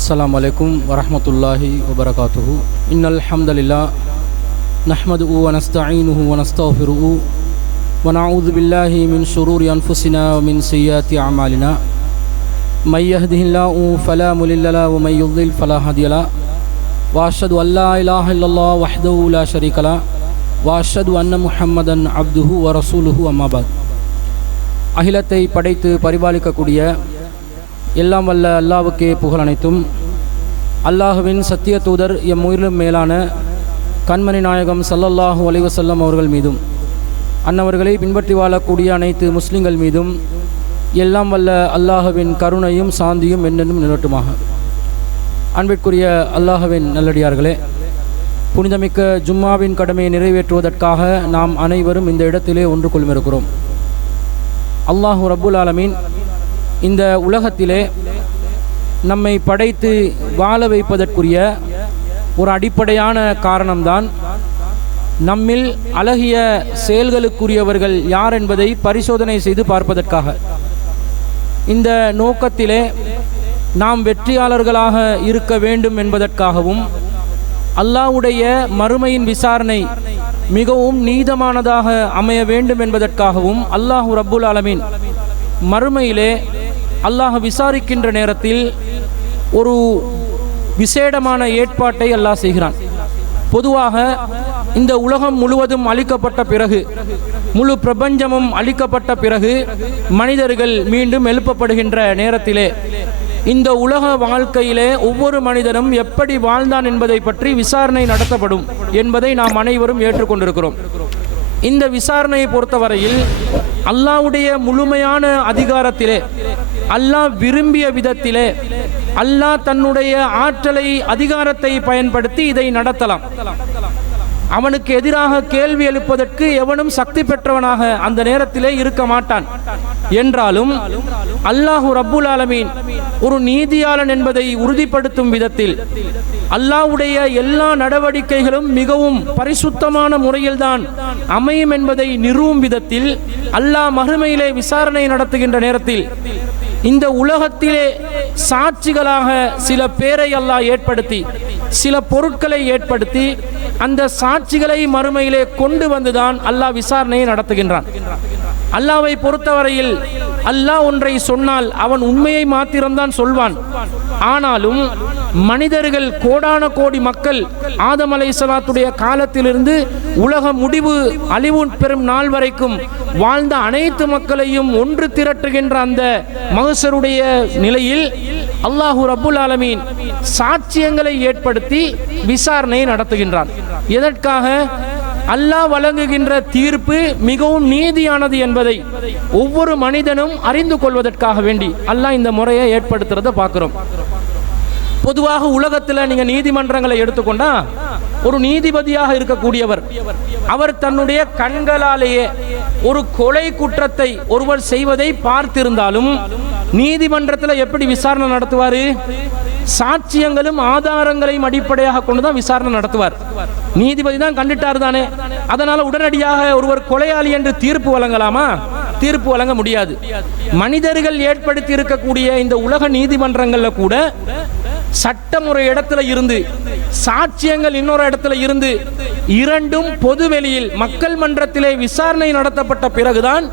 السلام عليكم ورحمة الله وبركاته. إن الحمد لله نحمده ونستعينه ونستغفره ونعوذ بالله من شرور أنفسنا ومن سيئات أعمالنا. من يهده الله فلا مضل له ومن يضلل فلا هادي له. وأشهد أن لا إله إلا الله وحده لا شريك له وأشهد أن محمدا عبده ورسوله أما بعد. அகிலத்தை படைத்து பரிபாலிக்கக்கூடிய எல்லாம் வல்ல அல்லாஹ்வுக்கே புகழ் அனைத்தும். அல்லாஹ்வின் சத்திய தூதர் எம் உயிரிலும் மேலான கண்மணி நாயகம் ஸல்லல்லாஹு அலைஹி வஸல்லம் அவர்கள் மீதும் அன்னவர்களை பின்பற்றி வாழக்கூடிய அனைத்து முஸ்லிம்கள் மீதும் எல்லாம் வல்ல அல்லாஹ்வின் கருணையும் சாந்தியும் என்னென்னும் நிலட்டுமாக. அன்பிற்குரிய அல்லாஹ்வின் நல்லடியார்களே, புனிதமிக்க ஜும்மாவின் கடமையை நிறைவேற்றுவதற்காக நாம் அனைவரும் இந்த இடத்திலே ஒன்று கொள்மிருக்கிறோம். அல்லாஹு ரப்புல் ஆலமீன் இந்த உலகத்திலே நம்மை படைத்து வாழ வைப்பதற்குரிய ஒரு அடிப்படையான காரணம்தான் நம்மில் அழகிய செயல்களுக்குரியவர்கள் யார் என்பதை பரிசோதனை செய்து பார்ப்பதற்காக. இந்த நோக்கத்திலே நாம் வெற்றியாளர்களாக இருக்க வேண்டும் என்பதற்காகவும் அல்லாஹ்வுடைய மறுமையின் விசாரணை மிகவும் நீதமானதாக அமைய வேண்டும் என்பதற்காகவும் அல்லாஹு ரப்புல் ஆலமீன் மறுமையிலே அல்லாஹ் விசாரிக்கின்ற நேரத்தில் ஒரு விசேடமான ஏற்பாட்டை அல்லாஹ் செய்கிறான். பொதுவாக இந்த உலகம் முழுவதும் அழிக்கப்பட்ட பிறகு, முழு பிரபஞ்சமும் அழிக்கப்பட்ட பிறகு மனிதர்கள் மீண்டும் எழுப்பப்படுகின்ற நேரத்திலே இந்த உலக வாழ்க்கையிலே ஒவ்வொரு மனிதனும் எப்படி வாழ்ந்தான் என்பதை பற்றி விசாரணை நடத்தப்படும் என்பதை நாம் அனைவரும் ஏற்றுக்கொண்டிருக்கிறோம். இந்த விசாரணையை பொறுத்தவரையில் அல்லாஹ்வுடைய முழுமையான அதிகாரத்திலே, அல்லாஹ் விரும்பிய விதத்திலே, அல்லாஹ் தன்னுடைய ஆற்றலை அதிகாரத்தை பயன்படுத்தி இதை நடத்தலாம். அவனுக்கு எதிராக கேள்வி எழுப்பதற்கு எவனும் சக்தி பெற்றவனாக அந்த நேரத்திலே இருக்க மாட்டான். என்றாலும் அல்லாஹு ரப்புல் ஆலமீன் ஒரு நீதியாளன் என்பதை உறுதிப்படுத்தும் விதத்தில் அல்லாஹ்வுடைய எல்லா நடவடிக்கைகளும் மிகவும் பரிசுத்தமான முறையில்தான் அமையும் என்பதை நிறுவும் விதத்தில் அல்லாஹ் மறுமையிலே விசாரணை நடத்துகின்ற நேரத்தில் இந்த உலகத்திலே சாட்சிகளாக சில பேரை அல்லாஹ் ஏற்படுத்தி, சில பொருட்களை ஏற்படுத்தி அந்த சாட்சிகளை மறுமையிலே கொண்டு வந்துதான் அல்லாஹ் விசாரணையை நடத்துகின்றான். அல்லாஹ்வை பொறுத்தவரையில் அல்லாஹ் ஒன்றை சொன்னால் அவன் உண்மையை மாத்திரம்தான் சொல்வான். ஆனாலும் மனிதர்கள் கோடான கோடி மக்கள் ஆதம் அலைஹிஸ்ஸலாத்துடைய காலத்திலிருந்து உலக முடிவு அழிவு பெறும் நாள் வரைக்கும் வாழ்ந்த அனைத்து மக்களையும் ஒன்று திரட்டுகின்ற அந்த மஹ்ஷருடைய நிலையில் அல்லாஹு ரப்புல் ஆலமீன் சாட்சியங்களை ஏற்படுத்தி விசாரணையை நடத்துகின்றான். எதற்காக? அல்லாஹ் வழங்குகின்ற தீர்ப்பு மிகவும் நீதியானது என்பதை ஒவ்வொரு மனிதனும் அறிந்து கொள்வதற்காக வேண்டி அல்லாஹ் இந்த முறையை ஏற்படுத்துறதை பார்க்கிறோம். பொதுவாக உலகத்தில் நீங்க நீதிமன்றங்களை எடுத்துக்கொண்டா ஒரு நீதிபதியாக இருக்கக்கூடியவர் அவர் தன்னுடைய கண்களாலேயே ஒரு கொலை குற்றத்தை ஒருவர் செய்வதை பார்த்திருந்தாலும் நீதிமன்றத்தில் எப்படி விசாரணை நடத்துவாரு? சாட்சியங்களும் ஆதாரங்களையும் அடிப்படையாக கொண்டுதான் விசாரணை நடத்துவார். நீதிபதி தான் கண்டுட்டார் தானே, அதனால உடனடியாக ஒருவர் கொலையாளி என்று தீர்ப்பு வழங்கலாமா? தீர்ப்பு வழங்க முடியாது. மனிதர்கள் ஏற்படுத்தி இருக்கக்கூடிய இந்த உலக நீதிமன்றங்கள்ல கூட சட்டம் ஒரு இடத்துல இருந்து, சாட்சியங்கள் இன்னொரு இடத்துல இருந்து, இரண்டும் பொது வெளியில் மக்கள் மன்றத்திலே விசாரணை நடத்தப்பட்ட பிறகுதான்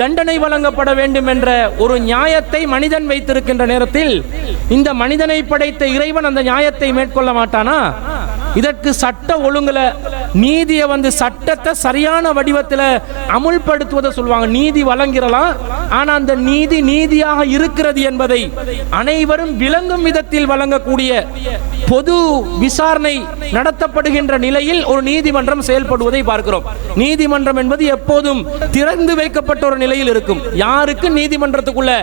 தண்டனை வழங்கப்பட வேண்டும் என்ற ஒரு நியாயத்தை மனிதன் வைத்திருக்கின்ற நேரத்தில் இந்த மனிதனை படைத்த இறைவன் அந்த நியாயத்தை மேற்கொள்ள மாட்டானா? இதற்கு சட்ட ஒழுங்குல நீதியை சட்டத்தை சரியான வடிவத்தில் அமுல்படுத்துவதை சொல்லுவாங்க. நீதி வழங்கிடலாம், ஆனா அந்த நீதி நீதியாக இருக்கிறது என்பதை அனைவரும் விளங்கும் விதத்தில் வழங்கக்கூடிய பொது விசாரணை நடத்தப்படுகின்ற நிலையில் ஒரு நீதிமன்றம் செயல்படுவதை பார்க்கிறோம். நீதிமன்றம் என்பது எப்போதும் திறந்து வைக்கப்பட்ட ஒரு நிலையில் இருக்கும். யாருக்கு நீதிமன்றத்துக்குள்ள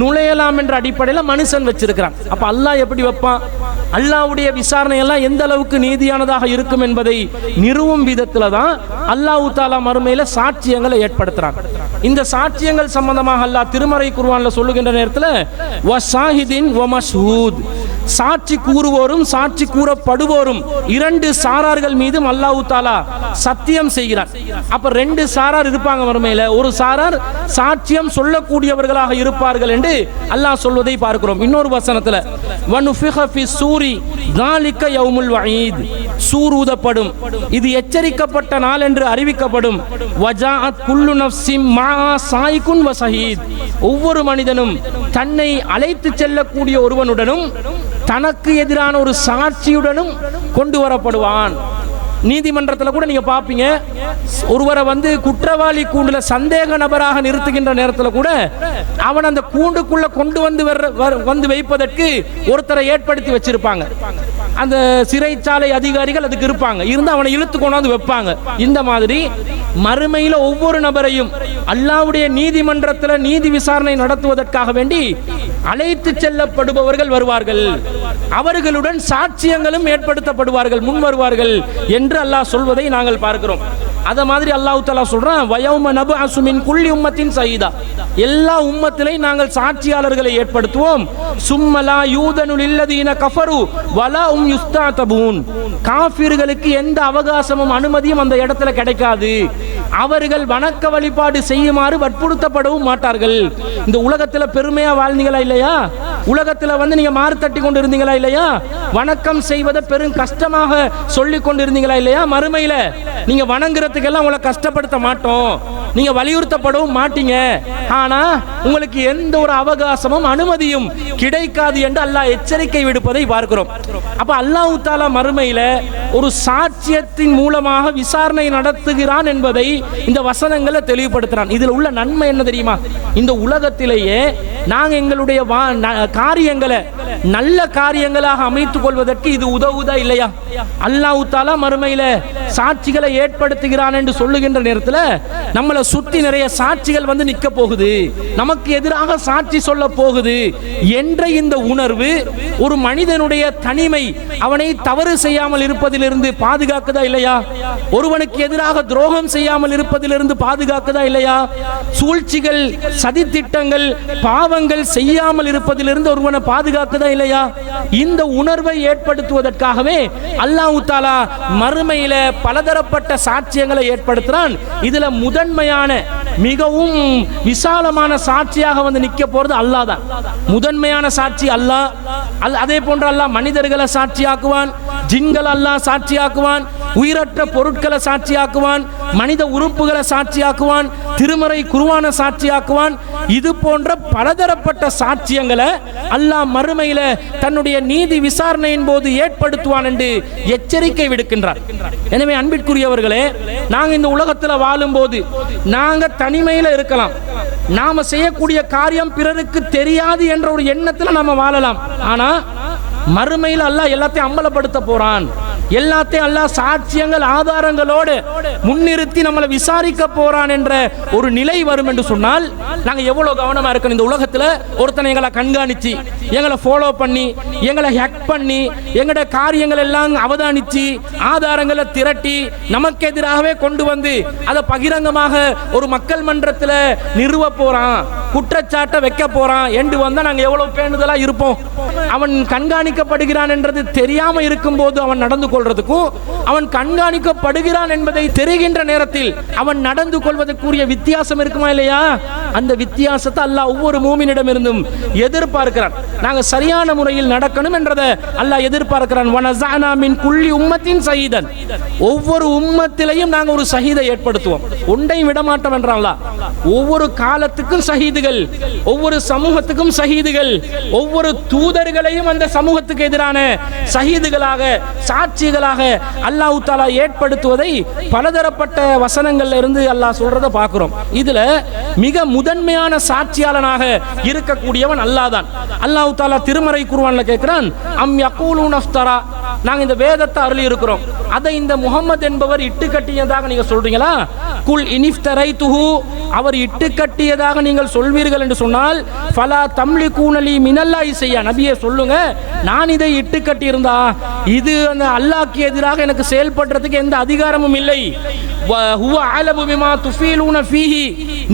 நுழையலாம் என்ற அடிப்படையில் மனுஷன் வச்சிருக்கிறான். அப்ப அல்லாஹ் எப்படி வைப்பான்? அல்லாஹ்வுடைய விசாரணை எல்லாம் எந்த அளவுக்கு நீதியானதாக இருக்கும் என்பதை நிறுவும் விதத்துல தான் அல்லாஹ் தஆலா மறுமையில சாட்சியங்களை ஏற்படுத்துறான். இந்த சாட்சியங்கள் சம்பந்தமாக அல்லாஹ் திருமறை குர்ஆன்ல சொல்லுகின்ற நேரத்தில் வஸாஹிதின் வமஷ்ஹூத், சாட்சி கூறுவோரும் சாட்சி கூறப்படுவோரும் இரண்டு சாரார்கள் மீதும் அல்லாஹ் தஆலா சத்தியம் செய்கிறார். அப்ப ரெண்டு சாரார் இருப்பாங்க மறுமையில. ஒரு சாரார் சாட்சியம் சொல்லக்கூடியவர்களாக இருப்பார்கள் என்று அல்லாஹ் சொல்வதை பார்க்கிறோம். இன்னொரு வசனத்துல வனுஃபிக ஃபிஸ் சூரி ذلك يوم الوعيد, சூர் ஊதப்படும், இது எச்சரிக்கப்பட்ட நாள் என்று அறிவிக்கப்படும். வஜாஅத் குல்லு நஃப்ஸின் மஆ சாயிகுன் வ ஷஹீத், ஒவ்வொரு மனிதனும் தன்னை அழைத்து செல்லக்கூடிய ஒருவனுடனும் தனக்கு எதிரான ஒரு சாட்சியுடனும் கொண்டு வரப்படுவான். நீதிமன்றத்தில் கூட நீங்க பாப்பீங்க, ஒருவரை குற்றவாளி கூண்டுல சந்தேக நபராக நிறுத்துகின்ற நேரத்தில் கூட அவன் அந்த கூண்டுக்குள்ள கொண்டு வந்து வைப்பதற்கு ஒருத்தரை ஏற்படுத்தி வச்சிருப்பாங்க. அந்த சிறைச்சாலை அதிகாரிகள் அதுக்கு இருப்பாங்க, இருந்து அவனை இழுத்து கொண்டாந்து வைப்பாங்க. இந்த மாதிரி மறுமையில ஒவ்வொரு நபரையும் அல்லாஹ்வுடைய நீதிமன்றத்தில் நீதி விசாரணை நடத்துவதற்காக வேண்டி அழைத்து செல்லப்படுபவர்கள் வருவார்கள். அவர்களுடன் சாட்சியங்களும் ஏற்படுத்தப்படுவார்கள், முன் வருவார்கள் என்று அல்லாஹ் சொல்வதை நாங்கள் பார்க்கிறோம். அத மாதிரி அல்லாஹ் தஆலா சொல்றான், வயௌம நபஅசு மின் குல்லி உம்மத்தின் ஸயீதா, எல்லா உம்மத்திலையும் நாங்கள் சாட்சியாளர்களை ஏற்படுத்துவோம். சும்ம லா யூதனு லில்லதீன கஃபரு வலா உம் யுஸ்தஅதபூன், காஃபிர்களுக்கு எந்த அவகாசமும் அனுமதியும் அந்த இடத்துல கிடைக்காது. அவர்கள் வணக்க வழிபாடு செய்யுமாறு வற்புறுத்தப்படவும் மாட்டார்கள். இந்த உலகத்துல பெருமையா வாழ்ந்தீங்களா இல்லையா? உலகத்துல நீங்க மாறு தட்டி கொண்டு இருந்தீங்களா இல்லையா? வணக்கம் செய்வதை பெரும் கஷ்டமாக சொல்லிக் கொண்டு இருந்தீங்களா இல்லையா? மறுமையில நீங்க வணங்குறதுக்கெல்லாம் உங்களை கஷ்டப்படுத்த மாட்டோம், நீங்க வலியுறுத்தப்படவும் மாட்டீங்க. ஆனா உங்களுக்கு எந்த ஒரு அவகாசமும் அனுமதியும் கிடைக்காது என்று அல்லாஹ் எச்சரிக்கை விடுப்பதை பார்க்கிறோம். அப்ப அல்லாஹ் தஆலா மறுமையில ஒரு சாட்சியத்தின் மூலமாக விசாரணை நடத்துகிறான் என்பதை இந்த வசனங்களை தெளிவுபடுத்துறான். இதுல உள்ள நன்மை என்ன தெரியுமா? இந்த உலகத்திலேயே நாங்க எங்களுடைய காரியங்களை நல்ல காரியங்களாக அமைத்துக் கொள்வதற்கு இது உதவுதா இல்லையா? அல்லாஹ் தஆலா மறுமையில சாட்சிகளை ஏற்படுத்துகிறான் என்று சொல்லுகின்ற நேரத்தில் நம்மளை சுத்தி நிறைய சாட்சிகள் நிக்க போகுது, நமக்கு எதிராக சாட்சி சொல்ல போகுது என்ற இந்த உணர்வு ஒரு மனிதனுடைய தனிமை அவனை தவறு செய்யாமல் இருப்பதிலிருந்து பாதுகாக்குதா இல்லையா? ஒருவனுக்கு எதிராக துரோகம் செய்யாமல் இருப்பதிலிருந்து பாதுகாக்குதா இல்லையா? சூழ்ச்சிகள், சதித்திட்டங்கள், பாவங்கள் செய்யாமல் இருப்பதிலிருந்து ஒருவனை பாதுகாக்குதா இல்லையா? இந்த உணர்வை ஏற்படுத்துவதற்காகவே அல்லாஹ் தஆலா மறுமையில பலதரப்பட்ட சாட்சியங்களை ஏற்படுத்துறான். இதுல முதன்மையான மிகவும் விசாலமான சாட்சியாக நிக்க போறது அல்லாஹ் தான். முதன்மையான சாட்சி அல்லாஹ். அதே போன்று அல்லாஹ் மனிதர்களை சாட்சியாக்குவான், ஜின்கள் அல்லாஹ் சாட்சியாக்குவான், உயிரற்ற பொருட்களை சாட்சியாக்குவான், மனித உறுப்புகளை சாட்சியாக்குவான், திருமறை குர்ஆனை சாட்சியாக்குவான். இது போன்ற பலதரப்பட்ட சாட்சியங்களை அல்லாஹ் மறுமையில தன்னுடைய நீதி விசாரணையின் போது ஏற்படுத்துவான் என்று எச்சரிக்கை விடுக்கின்றார். எனவே அன்பிற்குரியவர்களே, நாங்க இந்த உலகத்தில் வாழும் போது நாங்க தனிமையில இருக்கலாம், நாம செய்யக்கூடிய காரியம் பிறருக்கு தெரியாது என்ற ஒரு எண்ணத்தில் நாம வாழலாம். ஆனா மறுமையில் அல்லாஹ் எல்லாத்தையும் அம்பலப்படுத்த போறான், எல்லாத்தையும் அல்லாஹ் சாட்சியங்கள் ஆதாரங்களோடு முன்னிறுத்தி நம்மளை விசாரிக்க போறான் என்ற ஒரு நிலை வரும் என்று சொன்னால் நாங்க எவ்வளவு கவனமா இருக்கணும். இந்த உலகத்துல ஒருத்தனை எங்களை கண்காணிச்சு, எங்களை ஃபாலோ பண்ணி, எங்களை ஹேக் பண்ணி, எங்களுடைய காரியங்கள் எல்லாம் அவதானிச்சு ஆதாரங்களை திரட்டி நமக்கு எதிராகவே கொண்டு வந்து அதை பகிரங்கமாக ஒரு மக்கள் மன்றத்தில் நிறுவ போறான், குற்றச்சாட்டை வைக்க போறான் என்று வந்தா நாங்க எவ்வளவு பேணுதலா இருப்போம். அவன் கண்காணிக்கப்படுகிறான் என்றது தெரியாம இருக்கும் போது அவன் நடந்து கொள்றதுக்கும், அவன் கண்காணிக்கப்படுகிறான் என்பதை தெரிகின்ற நேரத்தில் அவன் நடந்து கொள்வதற்குரிய வித்தியாசம் இருக்குமா இல்லையா? அந்த வித்தியாசத்தை அல்லாஹ் ஒவ்வொரு மூமினிடம் இருந்தும் எதிர்பார்க்கிறான். நாங்க சரியான முறையில் நடக்கணும் என்றதை அல்லாஹ் எதிர்பார்க்கிறான். வனஸஅனா மின் குல்லி உம்மத்தின் ஸயீதன், ஒவ்வொரு உம்மத்திலையும் நாங்க ஒரு ஷஹீதை ஏற்படுத்துவோம், ஒன்றையும் விடமாட்டோம் என்றான் அல்லாஹ். ஒவ்வொரு காலத்துக்கும் ஷஹீதுகள், ஒவ்வொரு சமூகத்துக்கும் ஷஹீதுகள், ஒவ்வொரு தூதர்களையும் அந்த சமூகத்துக்கு எதிரான ஷஹீதுகளாக, சாட்சிகளாக அல்லாஹ் தஆலா ஏற்படுத்துவதை பலதரப்பட்ட வசனங்கள்ல இருந்து அல்லாஹ் சொல்றதை பார்க்கிறோம். இதுல மிக முதன்மையான சாட்சியாளனாக இருக்கக்கூடியவன் அல்லாஹ் தான். அல்லாஹ் தஆலா திருமறை குர்ஆன்ல கேட்கிறான், அம் யகூலூன இஃப்தரா, நாங்க இந்த வேதத்தை அருளி இருக்கிறோம், அதை இந்த முஹம்மது என்பவர் இட்டு கட்டியதாக நீங்க சொல்றீங்களா? குல் இனிஃப்தரைதுஹு, அவர் இட்டு கட்டியதாக நீங்கள் சொல்வீர்கள் என்று சொன்னால் ஃபலா தம்லிகூன லீ மினல்லாஹி ஷையா, நபியே சொல்லுங்க, நான் இதை இட்டு கட்டி இருந்தா இது அந்த அல்லாஹ்க்கு எதிராக எனக்கு செயல்படுறதுக்கு எந்த அதிகாரமும் இல்லை. ஹுவ அலமு பிமா துஃபீலூன ஃபீஹி,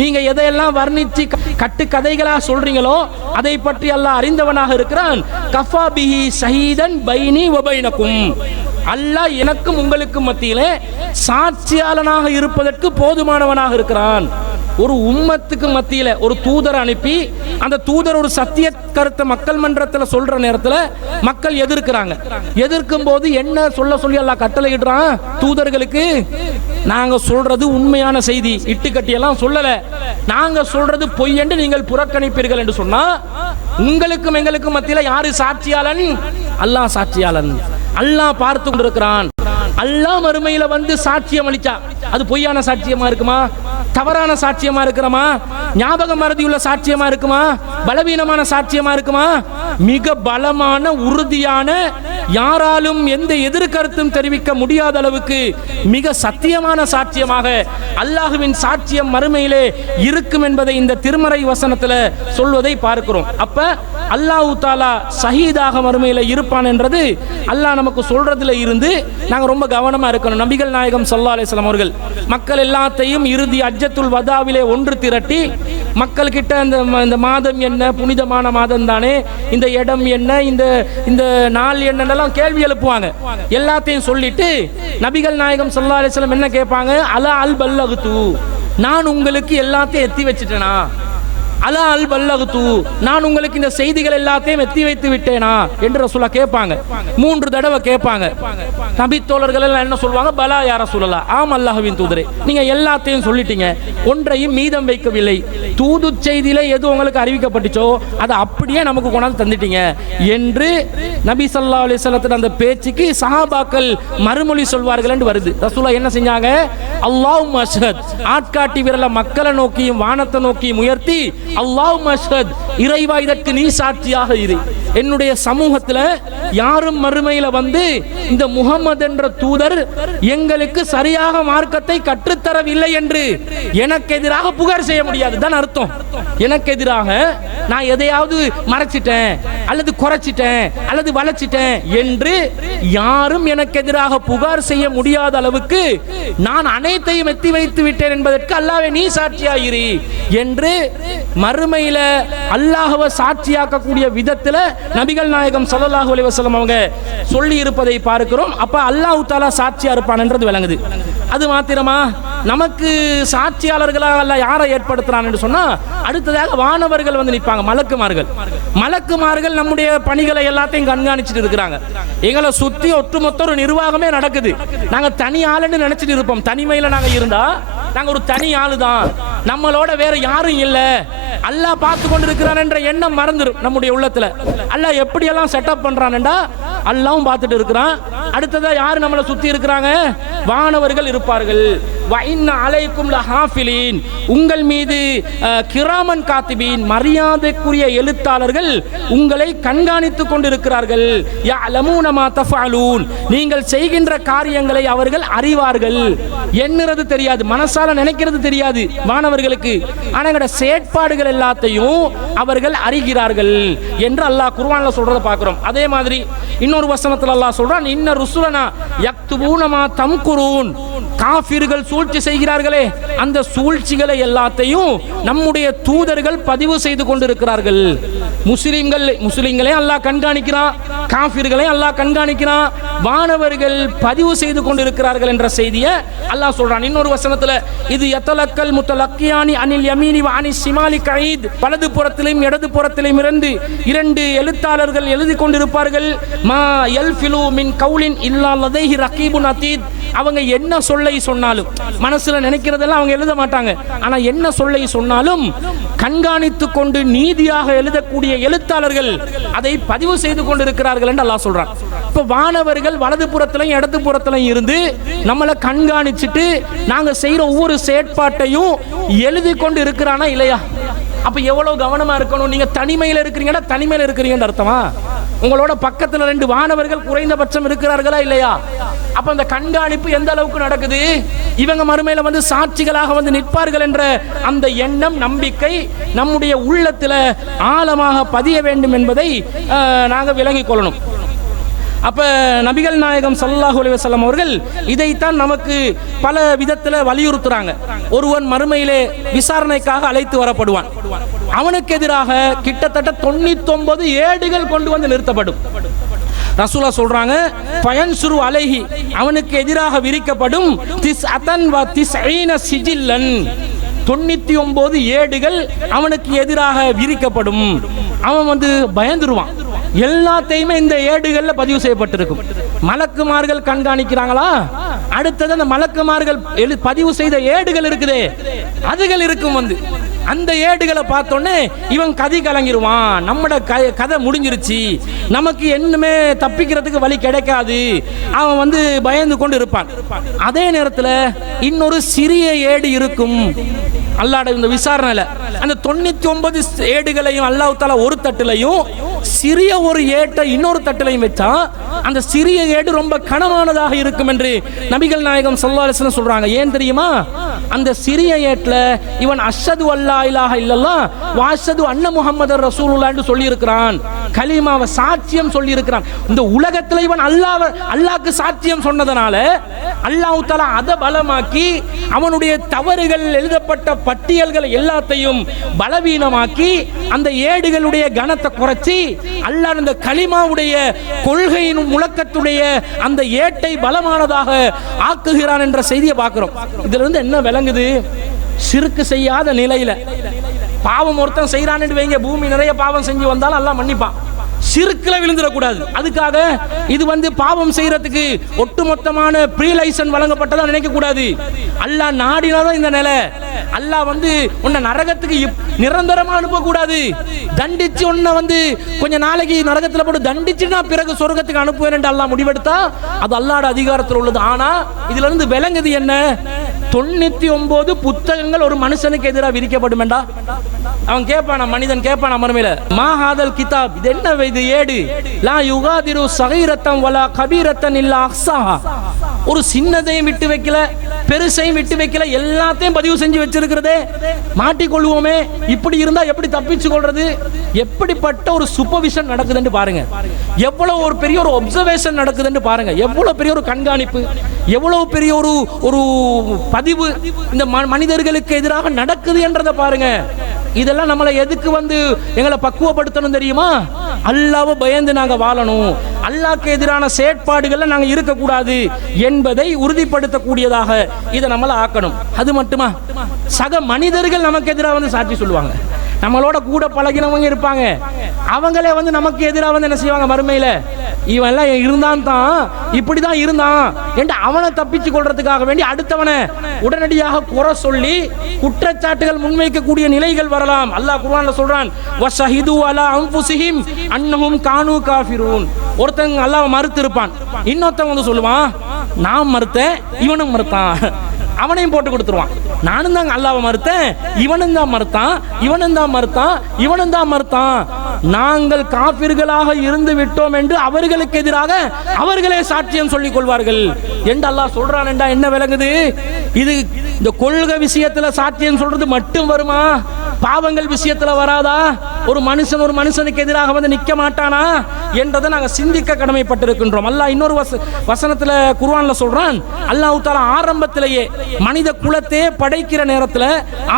நீங்க எதையெல்லாம் வர்ணிச்சு கட்டு கதைகளா சொல்றீங்களோ அதை பற்றி அல்லாஹ் அறிந்தவனாக இருக்கிறான். கஃபா பிஹி ஷஹீதன் பைனி வ பைனக்கும், அல்லாஹ் எனக்கும் உங்களுக்கு மத்தியிலே சாட்சியாளனாக இருப்பதற்கு போதுமானவனாக இருக்கிறான். ஒரு உம்மத்துக்கு மத்தியில ஒரு தூதரை அனுப்பி அந்த தூதர் ஒரு சத்திய கருத்தை மக்கள் மன்றத்தில் சொல்ற நேரத்தில் மக்கள் எதிர்க்கிறாங்க. எதிர்க்கும் போது என்ன சொல்ல சொல்லி அல்லாஹ் கட்டளையிடுறான் தூதர்களுக்கு, நாங்க சொல்றது உண்மையான செய்தி, இட்டுக்கட்டி எல்லாம் சொல்லல, நாங்க சொல்றது பொய் என்று நீங்கள் புறக்கணிப்பீர்கள் என்று சொன்னா உங்களுக்கும் எங்களுக்கும் மத்தியில யாரு சாட்சியாளன்? அல்லாஹ் சாட்சியாளன். அல்லாஹ் பார்த்து கொண்டிருக்கிறான். அல்லாஹ் மறுமையில வந்து சாட்சியம் அளிச்சா அது பொய்யான சாட்சியமா இருக்குமா? தவறான சாட்சியமா இருக்குமா? ஞாபக மறதியுள்ள சாட்சியமா இருக்குமா? பலவீனமான சாட்சியமா இருக்குமா? மிக பலமான உறுதியான, யாராலும் எந்த எதிர்கருத்தும் தெரிவிக்க முடியாத அளவுக்கு மிக சத்தியமான சாட்சியமாக அல்லாஹுவின் சாட்சியம் மறுமையிலே இருக்கும் என்பதை இந்த திருமறை வசனத்தில் சொல்வதை பார்க்கிறோம். அப்ப அல்லாஹ் தாலா ஷஹீதாக மறுமையில இருப்பான் என்றது அல்லாஹ் நமக்கு சொல்றதுல இருந்து நாங்க ரொம்ப கவனமா இருக்கணும். நபிகள் நாயகம் ஸல்லல்லாஹு அலைஹி வஸல்லம் அவர்கள் மக்கள் எல்லாத்தையும் இறுதி ஹஜ்ஜத்துல் வதாவிலே ஒன்று திரட்டி மக்கள் கிட்ட இந்த மாதம் என்ன, புனிதமான மாதம் தானே, இந்த இடம் என்ன, இந்த நாள் என்னென்னலாம் கேள்வி எழுப்புவாங்க. எல்லாத்தையும் சொல்லிட்டு நபிகள் நாயகம் ஸல்லல்லாஹு அலைஹி வஸல்லம் என்ன கேட்பாங்க? அலா அல் பல்லகுது, நான் உங்களுக்கு எல்லாத்தையும் எத்தி வச்சிட்டேனா? அலா அல் பல்லகுது, நான் உங்களுக்கு இந்த செய்திகள் எல்லாத்தையும் எத்தி வைத்து விட்டேனா என்று ரசூலுல்லாஹ் கேட்பாங்க. 3 தடவை கேட்பாங்க. நபி தோழர்கள் எல்லாம் என்ன சொல்வாங்க? பலா யா ரசூலல்லாஹ், ஆம் அல்லாஹ்வின் தூதரே, நீங்க எல்லாத்தையும் சொல்லிட்டீங்க, ஒன்றையும் மீதம் வைக்கவில்லை. தூது செய்தியில எது உங்களுக்கு அறிவிக்கப்பட்டுச்சோ அதை அப்படியே நமக்கு கொண்டாந்து தந்துட்டீங்க என்று நபி ஸல்லல்லாஹு அலைஹி வஸல்லம் அந்த பேச்சுக்கு சஹாபாக்கள் மறுமொழி சொல்வார்கள் என்று வருது. ரசூலுல்லாஹ் என்ன செஞ்சாங்க? அல்லாஹும்ம அஷ்ஹத், ஆட்காட்டி விரல மக்களை நோக்கியும் வானத்தை நோக்கியும் உயர்த்தி, அல்லாஹும்ம அஷ்ஹத், இறைவா இதற்கு நீ சாட்சியாக இரு. என்னுடைய சமூகத்தில் யாரும் மறுமையில வந்து இந்த முஹம்மது என்ற தூதர் எங்களுக்கு சரியாக மார்க்கத்தை கற்றுத்தரவில்லை என்று எனக்கு எதிராக புகார் செய்ய முடியாது தான் அர்த்தம். எனக்கு எதிராக நான் எதையாவது மறைச்சிட்டேன் அல்லது குறைச்சிட்டேன் அல்லது வளைச்சிட்டேன் என்று யாரும் எனக்கு எதிராக புகார் செய்ய முடியாத அளவுக்கு நான் அனைத்தையும் எத்தி வைத்து விட்டேன் என்பதற்கு அல்லாஹ்வே நீ சாட்சியாயிரு என்று மறுமையில அல்லாஹ்வை சாட்சியாக்கக்கூடிய விதத்துல நபிகள் நாயகம் ஸல்லல்லாஹு அலைஹி வஸல்லம் அவங்க சொல்லி இருப்பதை பார்க்கிறோம். அப்ப அல்லாஹ் தஆலா சாட்சியா இருப்பான் என்றது விளங்குது. அது மாத்திரமா, நமக்கு சாட்சியாளர்களாக அல்லாஹ் யாரை ஏற்படுத்துறான் என்று சொன்னா, அடுத்ததாக வானவர்கள் வந்து நிற்பாங்க, மலக்குமார்கள் நம்முடைய பணிகளை எல்லாத்தையும் கண்காணிச்சுட்டு இருக்கிறாங்க. எங்களை சுத்தி ஒட்டுமொத்த ஒரு நிர்வாகமே நடக்குது. நாங்க தனி ஆளுன்னு நினைச்சிட்டு இருப்போம். தனிமையில நாங்க இருந்தா நாங்க ஒரு தனி ஆளு தான், நம்மளோட வேற யாரும் இல்ல, அல்லாஹ் பார்த்து கொண்டிருக்கிறான் என்ற எண்ணம் மறந்துடும் நம்முடைய உள்ளத்துல. அல்லாஹ் எப்படியெல்லாம் செட்டப் பண்றான்டா அல்லாஹ்வும் பார்த்துட்டு இருக்கிறான். அடுத்ததா யாரு நம்மளை சுத்தி இருக்கிறாங்க? வானவர்கள் இருப்பார்கள். வஇன்ன அலைக்கும் லஹாஃபிலீன், உங்கள் மீது கிராமன் காத்திபீன், மரியாதைக்குரிய எழுத்தாளர்கள் உங்களை கண்காணித்துக் கொண்டிருக்கிறார்கள். யஅலமூன மா தஃஅலூன், நீங்கள் செய்கின்ற காரியங்களை அவர்கள் அறிவார்கள். எண்ணுறது தெரியாது, மனசால நினைக்கிறது தெரியாது வானவர்களுக்கு, ஆனா எங்கட செயற்பாடுகள் எல்லாத்தையும் அவர்கள் அறிகிறார்கள் என்று அல்லாஹ் குர்ஆன்ல சொல்றதை பார்க்கிறோம். அதே மாதிரி இன்னொரு வசனத்தில் அல்லாஹ் சொல்றான், இன்ன ருசுலனா யக்துபூன மா தம்குரூன், காஃபிர்கள் சூழ்ச்சி செய்கிறார்களே அந்த சூழ்ச்சிகளை எல்லாத்தையும் நம்முடைய தூதர்கள் பதிவு செய்து கொண்டிருக்கிறார்கள். முஸ்லிம்களை அல்லாஹ் கண்காணிக்கிறான், காஃபிர்களை அல்லாஹ் கண்காணிக்கிறான், வானவர்கள் பதிவு செய்து கொண்டிருக்கிறார்கள் என்ற செய்தியை அல்லாஹ் சொல்றான். இன்னொரு வசனத்துல, இது யதலக்கல் முத்தலக்கியானி அனில் யமீனி வ அனிஸ் ஷிமாலி கஈத், வலது புறத்திலும் இடது புறத்திலும் இரண்டு எழுத்தாளர்கள் எழுதி கொண்டிருப்பார்கள். மா யல்ஃபிலு மின் கௌலின் இல்லா லதைஹி ரகீபுன் அதீத், அவங்க என்ன சொல்லை சொன்னாலும், மனசுல நினைக்கிறதெல்லாம் அவங்க எழுத மாட்டாங்க, ஆனா என்ன சொல்லை சொன்னாலும் கண்காணித்து கொண்டு நீதியாக எழுதக்கூடிய எழுத்தாளர்கள் அதை பதிவு செய்து கொண்டிருக்கிறார்கள் என்று அல்லாஹ் சொல்றான். இப்ப வானவர்கள் வலது புறத்திலையும் இடது புறத்திலையும் இருந்து நம்மளை கண்காணிச்சுட்டு நாங்க செய்யற ஒவ்வொரு செயற்பாட்டையும் எழுதி கொண்டு இருக்கிறானா இல்லையா? அப்ப எவ்வளவு கவனமா இருக்கணும். நீங்க தனிமையில இருக்கிறீங்கன்னு அர்த்தமா? உங்களோட பக்கத்துல 2 வானவர்கள் குறைந்தபட்சம் இருக்கிறார்களா இல்லையா? அப்ப அந்த கண்காணிப்பு எந்த அளவுக்கு நடக்குது? இவங்க மறுமையில வந்து சாட்சிகளாக வந்து நிற்பார்கள் என்ற அந்த எண்ணம், நம்பிக்கை நம்முடைய உள்ளத்துல ஆழமாக பதிய வேண்டும் என்பதை நாங்க விளங்கிக் கொள்ளணும். அப்ப நபிகள் நாயகம் ஸல்லல்லாஹு அலைஹி வஸல்லம் அவர்கள் இதைத்தான் நமக்கு பல விதத்தில் வலியுறுத்துறாங்க. ஒருவன் மறுமையிலே விசாரணைக்காக அழைத்து வரப்படுவான். அவனுக்கு எதிராக கிட்டத்தட்ட 99 ஏடுகள் கொண்டு வந்து நிறுத்தப்படும். ரசூலா சொல்றாங்க, பயன்சுரு அலைஹி, அவனுக்கு எதிராக விரிக்கப்படும் 99 சிஜில்லன், 99 ஏடுகள் அவனுக்கு எதிராக விரிக்கப்படும். அவன் வந்து பயந்துருவான். எல்லாத்தையுமே இந்த ஏடுகள்ல பதிவு செய்யப்பட்டிருக்கும். மலக்குமார்கள் கண்காணிக்கிறாங்களா? அடுத்தது அந்த மலக்குமார்கள் பதிவு செய்த ஏடுகள் இருக்குதே, அதுகள் இருக்கும். வந்து அந்த ஏடுகளை பார்த்தோன்னே இவன் கதி கலங்கிடுவான். நம்மட கதை முடிஞ்சிருச்சு, நமக்கு என்னமே தப்பிக்கிறதுக்கு வழி கிடைக்காது. அவன் வந்து பயந்து கொண்டு இருப்பான். அதே நேரத்தில் இன்னொரு சிறிய ஏடு இருக்கும். அல்லாஹ் இந்த விசாரணையில அந்த 99 ஏடுகளையும் அல்லாஹ் தஆலா ஒரு தட்டுலையும் சிறிய ஒரு ஏட்டை இன்னொரு தட்டுலையும் வச்சா அந்த சிறிய ஏடு ரொம்ப கனமானதாக இருக்கும் என்று நபிகள் நாயகம் ஸல்லல்லாஹு அலைஹி வஸல்லம் சொல்றாங்க. ஏன் தெரியுமா? அந்த சிறிய ஏட்ல இவன் அஷ்ஹது அல்லா இலாஹ இல்லல்லாஹ் வ அஷ்ஹது அன்ன முஹம்மதர் ரசூலுல்லாஹ் என்று சொல்லி இருக்கிறான். கலிமாவை சாட்சியம் சொல்லி இருக்கிறான். இந்த உலகத்தில் இவன் அல்லாஹ்க்கு சாட்சியம் சொன்னதனால அல்லாஹ் தஆலா அதை பலமாக்கி அவனுடைய தவறுகள் எழுதப்பட்ட பட்டியல்கள் எல்லாத்தையும் பலவீனமாக்கி அந்த ஏடுகளுடைய கனத்தை குறைச்சி அல்லாஹ் அந்த கலிமாவுடைய கொள்கையின் முழக்கத்துடைய அந்த ஏட்டை பலமானதாக ஆக்குகிறான் என்ற செய்தியை பார்க்கிறோம். இதுல இருந்து என்ன விளங்குது? ஷிர்க் செய்யாத நிலையில பாவம் ஒருத்தன் செய்யறான்னு வைங்க, பூமி நிறைய பாவம் செஞ்சு வந்தாலும் அல்லாஹ் மன்னிப்பான். ஷிர்க்ல விழுந்துடக்கூடாது. அதுக்காக இது வந்து பாவம் செய்யறதுக்கு ஒட்டுமொத்தமான ப்ரீ லைசன்ஸ் வழங்கப்பட்டதா நினைக்க கூடாது. அல்லாஹ் நாடினாதான் இந்த நிலை. அல்லாஹ் வந்து உன்னை நரகத்துக்கு நிரந்தரமா அனுப்பக்கூடாது. தண்டிச்சு உன்னை வந்து கொஞ்ச நாளைக்கு நரகத்தில் போட்டு தண்டிச்சுன்னா பிறகு சொர்க்கத்துக்கு அனுப்புவேன் என்று அல்லாஹ் முடிவெடுத்தா அது அல்லாஹ்வோட அதிகாரத்தில் உள்ளது. ஆனா இதுல இருந்து விளங்குது என்ன? 99 புத்தகங்கள் ஒரு மனுஷனுக்கு எதிராக விரிக்கப்படும் என்றா அவன் கேட்பான, மனிதன் கேட்பான மறுமையில, மாஹாதல் கிதாப், இது என்ன இது ஏடு? லா யுகாதிரு சகீரத்தம் வலா கபீரத்தன் இல்லா அஹ்ஸாஹா, ஒரு சின்னதையும் விட்டு வைக்கல, பெருசையும் விட்டு வைக்கல, எல்லாத்தையும் பதிவு செஞ்சு வச்சிருக்கிறதே. மாட்டிக்கொள்வோமே, இப்படி இருந்தா எப்படி தப்பிச்சு கொள்றது? எப்படிப்பட்ட ஒரு சூப்பர்விஷன் நடக்குதுன்னு பாருங்க. எவ்வளவு ஒரு பெரிய ஒரு அப்சர்வேஷன் நடக்குதுன்னு பாருங்க. எவ்வளவு பெரிய ஒரு கண்காணிப்பு, எவ்வளவு பெரிய ஒரு பதிவு இந்த மனிதர்களுக்கு எதிராக நடக்குது என்றதை பாருங்க. இதெல்லாம் நம்மளை எதுக்கு வந்து எங்களை பக்குவப்படுத்தணும் தெரியுமா? அல்லாஹ்வை பயந்து நாங்க வாழணும், அல்லாஹ்க்கு எதிரான செயற்பாடுகள்ல நாங்க இருக்கக்கூடாது என்பதை உறுதிப்படுத்தக்கூடியதாக இதை நம்மள ஆக்கணும். அது மட்டுமா, சக மனிதர்கள் நமக்கு எதிராக வந்து சாட்சி சொல்லுவாங்க. நம்மளோட கூட பழகினவங்க இருப்பாங்க, அவங்களே வந்து நமக்கு எதிராக வந்து என்ன செய்வாங்க? மறுமையில இவன் எல்லாம் இருந்தான் தான், இப்படிதான் இருந்தான் என்று அவனை தப்பிச்சு கொள்றதுக்காக வேண்டி அடுத்தவனை உடனடியாக குறை சொல்லி குற்றச்சாட்டுகள் முன்வைக்கக்கூடிய நிலைகள் வரலாம். அல்லாஹ் குர்ஆன்ல சொல்றான், வஷஹிது அலா அன்ஃபுஸிஹிம் அன்னஹும் கானூ காஃபிரூன். ஒருத்தன் அல்லாஹ் மறுத்து இருப்பான், இன்னொருத்தன் வந்து சொல்லுவான், நான் மறுத்தேன், இவனும் மறுத்தான், அவனையும் போட்டு கொடுத்துருவான். நானும் தான் அல்லாஹ்வை மறுத்தேன், இவனும் தான் மறுத்தான், இவனும் தான் மறுத்தான், இவனும் தான் மறுத்தான். நாங்கள் காபிர்களாக இருந்து விட்டோம் என்று அவர்களுக்கு எதிராக அவர்களே சாட்சியம் சொல்லிக் கொள்வார்கள் என்று அல்லாஹ் சொல்றான். என்றா என்ன விளங்குது? இது இந்த கொள்கை விஷயத்துல சாட்சியம் சொல்றது மட்டும் வருமா? பாவங்கள் விஷயத்துல வராதா? ஒரு மனுஷனுக்கு எதிராக வந்து நிற்க மாட்டானா என்றதை நாங்கள் சிந்திக்க கடமைப்பட்டிருக்கின்றோம். அல்லாஹ் இன்னொரு வசனத்துல குர்ஆன்ல சொல்றான், அல்லாஹ் தஆலா ஆரம்பத்திலேயே மனித குலத்தையே படைக்கிற நேரத்தில்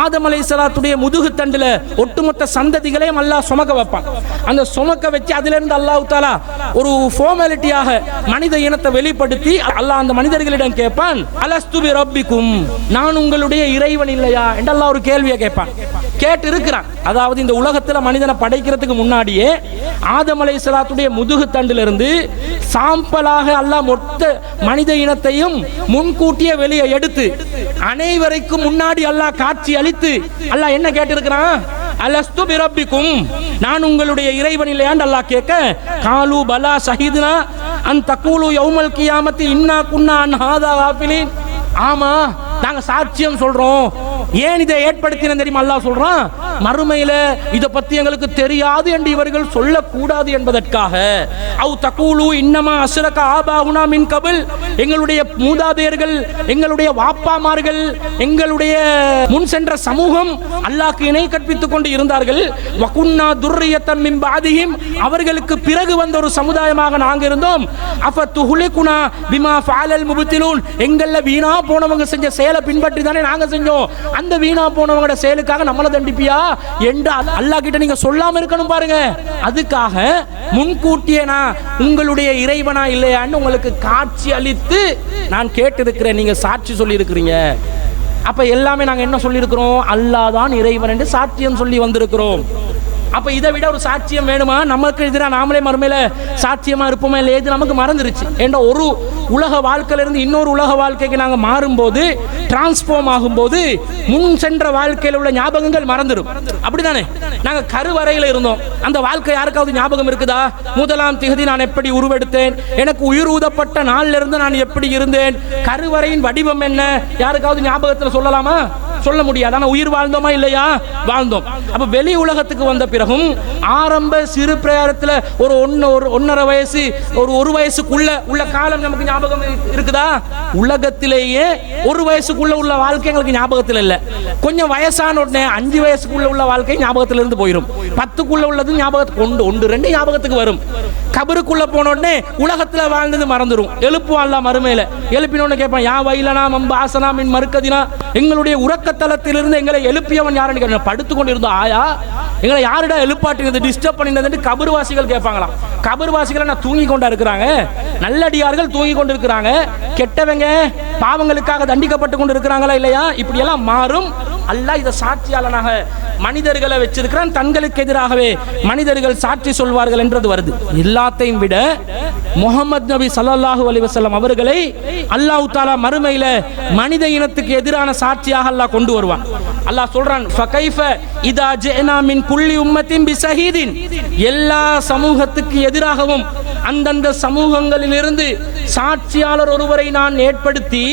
ஆதம் அலைஹிஸ்ஸலாத்துடைய முதுகு தண்டுல ஒட்டுமொத்த சந்ததிகளையும் அல்லாஹ் சுமக்க வைப்பான். அந்த சுமக்க வச்சு அதிலிருந்து அல்லாஹ் தஆலா ஒரு ஃபார்மாலிட்டியாக மனித இனத்தை வெளிப்படுத்தி அல்லாஹ் அந்த மனிதர்களிடம் கேட்பான், அலஸ்து பி ரப்பிக்கும், நான் உங்களுடைய இறைவன் இல்லையா என்று அல்லாஹ் ஒரு கேள்வியை கேட்பான். கேட்டு இருக்கிறான். அதாவது இந்த உலகத்தில் மனிதனை படைக்கிறதுக்கு முன்னாடியே ஆதம் அலைஹிஸ்ஸலாத்துடைய முதுகு தண்டிலிருந்து சாம்பலாக அல்லாஹ் மொத்த மனித இனத்தையும் முன்கூட்டியே வெளியே எடுத்து அனைவருக்கும் முன்னாடி அல்லாஹ் காட்சி அளித்து அல்லாஹ் என்ன கேட்டிருக்கிறான்? அலஸ்து பி ரப்பிக்கும், நான் உங்களுடைய இறைவன் இல்லையான்னு அல்லாஹ் கேட்க, காலு பலா ஷஹீதுனா அன் தகூலு யௌமல் கியாமத்தி இன்னா குன்னா அன் ஹாதா காஃபிலின். ஆமா, நாங்க சாட்சியம் சொல்றோம். ஏன் இதை ஏற்படுத்தின தெரியுமா? அல்லாஹ் சொல்றான், மறுமையில இத பத்தி எங்களுக்கு தெரியாது என்று இவர்கள் சொல்லக்கூடாது என்பதற்காக அவு தகூலு இன்னமா அஸ்ரக ஆபாஉனா மின் கபில், எங்களுடைய மூதாதையர்கள், எங்களுடைய வாப்பாமார்கள், எங்களுடைய முன் சென்ற சமூகம் அல்லாஹ்க்கு இணை கற்பித்துக் கொண்டு இருந்தார்கள். வகுன்னா துர்ரியத்தன் மின் பாதிஹிம், அவர்களுக்கு பிறகு வந்த ஒரு சமுதாயமாக நாங்க இருந்தோம். அஃபத்துஹுலிகுனா பிமா ஃபஅலல் முப்திலூன், எங்கள்ல வீணா போனவங்க செஞ்ச செயலை பின்பற்றி தானே நாங்க செஞ்சோம், அந்த வீணா போனவங்களோட செயலுக்காக நம்மள தண்டிப்பியா என்று அல்லாஹ் கிட்ட நீங்க சொல்லாம இருக்கணும் பாருங்க. அதுக்காக முன்கூட்டியே நான் உங்களுடைய இறைவனா இல்லையான்னு உங்களுக்கு காட்சி அளித்து நான் கேட்டிருக்கிறேன், நீங்க சாட்சி சொல்லி இருக்கிறீங்க. அப்ப எல்லாமே நாங்க என்ன சொல்லி இருக்கிறோம், அல்லாஹ் தான் இறைவன் என்று சாட்சியம் சொல்லி வந்திருக்கிறோம். அப்ப இதை விட ஒரு சாட்சியம் வேணுமா? நமக்கு எதிராக நாமளே மறுமையில சாட்சியமா இருப்போமா இல்லையா? இது நமக்கு மறந்துருச்சு. என்ற ஒரு உலக வாழ்க்கையில இருந்து இன்னொரு உலக வாழ்க்கைக்கு நாங்க மாறும்போது, டிரான்ஸ்ஃபார்ம் ஆகும்போது முன் சென்ற வாழ்க்கையில் உள்ள ஞாபகங்கள் மறந்துடும். அப்படிதானே? நாங்க கருவறையில இருந்தோம், அந்த வாழ்க்கை யாருக்காவது ஞாபகம் இருக்குதா? முதலாம் திகதி நான் எப்படி உருவெடுத்தேன், எனக்கு உயிர் ஊதப்பட்ட நாள்ல இருந்து நான் எப்படி இருந்தேன், கருவறையின் வடிவம் என்ன, யாருக்காவது ஞாபகத்தில் சொல்லலாமா? சொல்ல முடியாது. ஆனா உயிர் வாழ்ந்தோமா இல்லையா? வாழ்ந்தோம். அப்ப வெளி உலகத்துக்கு வந்த பிறகும் ஆரம்ப சிறு பிரயாணத்துல ஒரு 1.5 வயசு, ஒரு வயசுக்குள்ள உள்ள காலம் நமக்கு ஞாபகம் இருக்குதா? உலகத்திலேயே 1 வயசுக்குள்ள உள்ள வாழ்க்கை எங்களுக்கு ஞாபகத்தில் இல்ல. கொஞ்சம் வயசான உடனே 5 வயசுக்குள்ள உள்ள வாழ்க்கை ஞாபகத்தில் இருந்து போயிடும். 10க்குள்ள உள்ளது ஞாபகத்துக்கு 1-2 ஞாபகத்துக்கு வரும். கபருக்குள்ள போன உடனே உலகத்துல வாழ்ந்தது மறந்துடும். எழுப்புவான்ல மறுமையில, எழுப்பினோன்னு கேட்பான், யா வைலனா மம்ப ஆசனா மின் மறுக்கதினா, எங்களுடைய உறக்கத்தலத்திலிருந்து எங்களை எழுப்பியவன் யாருன்னு படுத்து கொண்டு இருந்தோம் ஆயா, எங்களை யாருடா எழுப்பாட்டினது, டிஸ்டர்ப் பண்ணினது கபர்வாசிகள் கேட்பாங்களாம். கபர்வாசிகள் நான் தூங்கி கொண்டா இருக்கிறாங்க, நல்லடியார்கள் தூங்கி கொண்டு இருக்கிறாங்க, கெட்டவங்க பாவங்களுக்காக தண்டிக்கப்பட்டு கொண்டு இருக்கிறாங்களா இல்லையா? இப்படி எல்லாம் மாறும். அல்லாஹ் இதை சாட்சியாளனாக மனிதர்களை வச்சிருக்கிறான், தங்களுக்கு எதிராகவே மனிதர்கள் சாட்சி சொல்வார்கள் என்றது வருது. எல்லாத்தையும் விட முஹம்மது நபி ஸல்லல்லாஹு அலைஹி வஸல்லம் அவர்களை அல்லாஹ் தஆலா மறுமையில மனித இனத்துக்கு எதிரான சாட்சியாக அல்லாஹ் கொண்டு வருவான். அல்லாஹ் சொல்றான், ஃபகைஃப இதா ஜஅனா மின் குல்லி உம்மத்தின் பிஸஹீதின், எல்லா சமூகத்துக்கு எதிராகவும் அந்தந்த சமூகங்களிலிருந்து சாட்சியாளர் ஒருவரை நான் ஏற்படுத்தி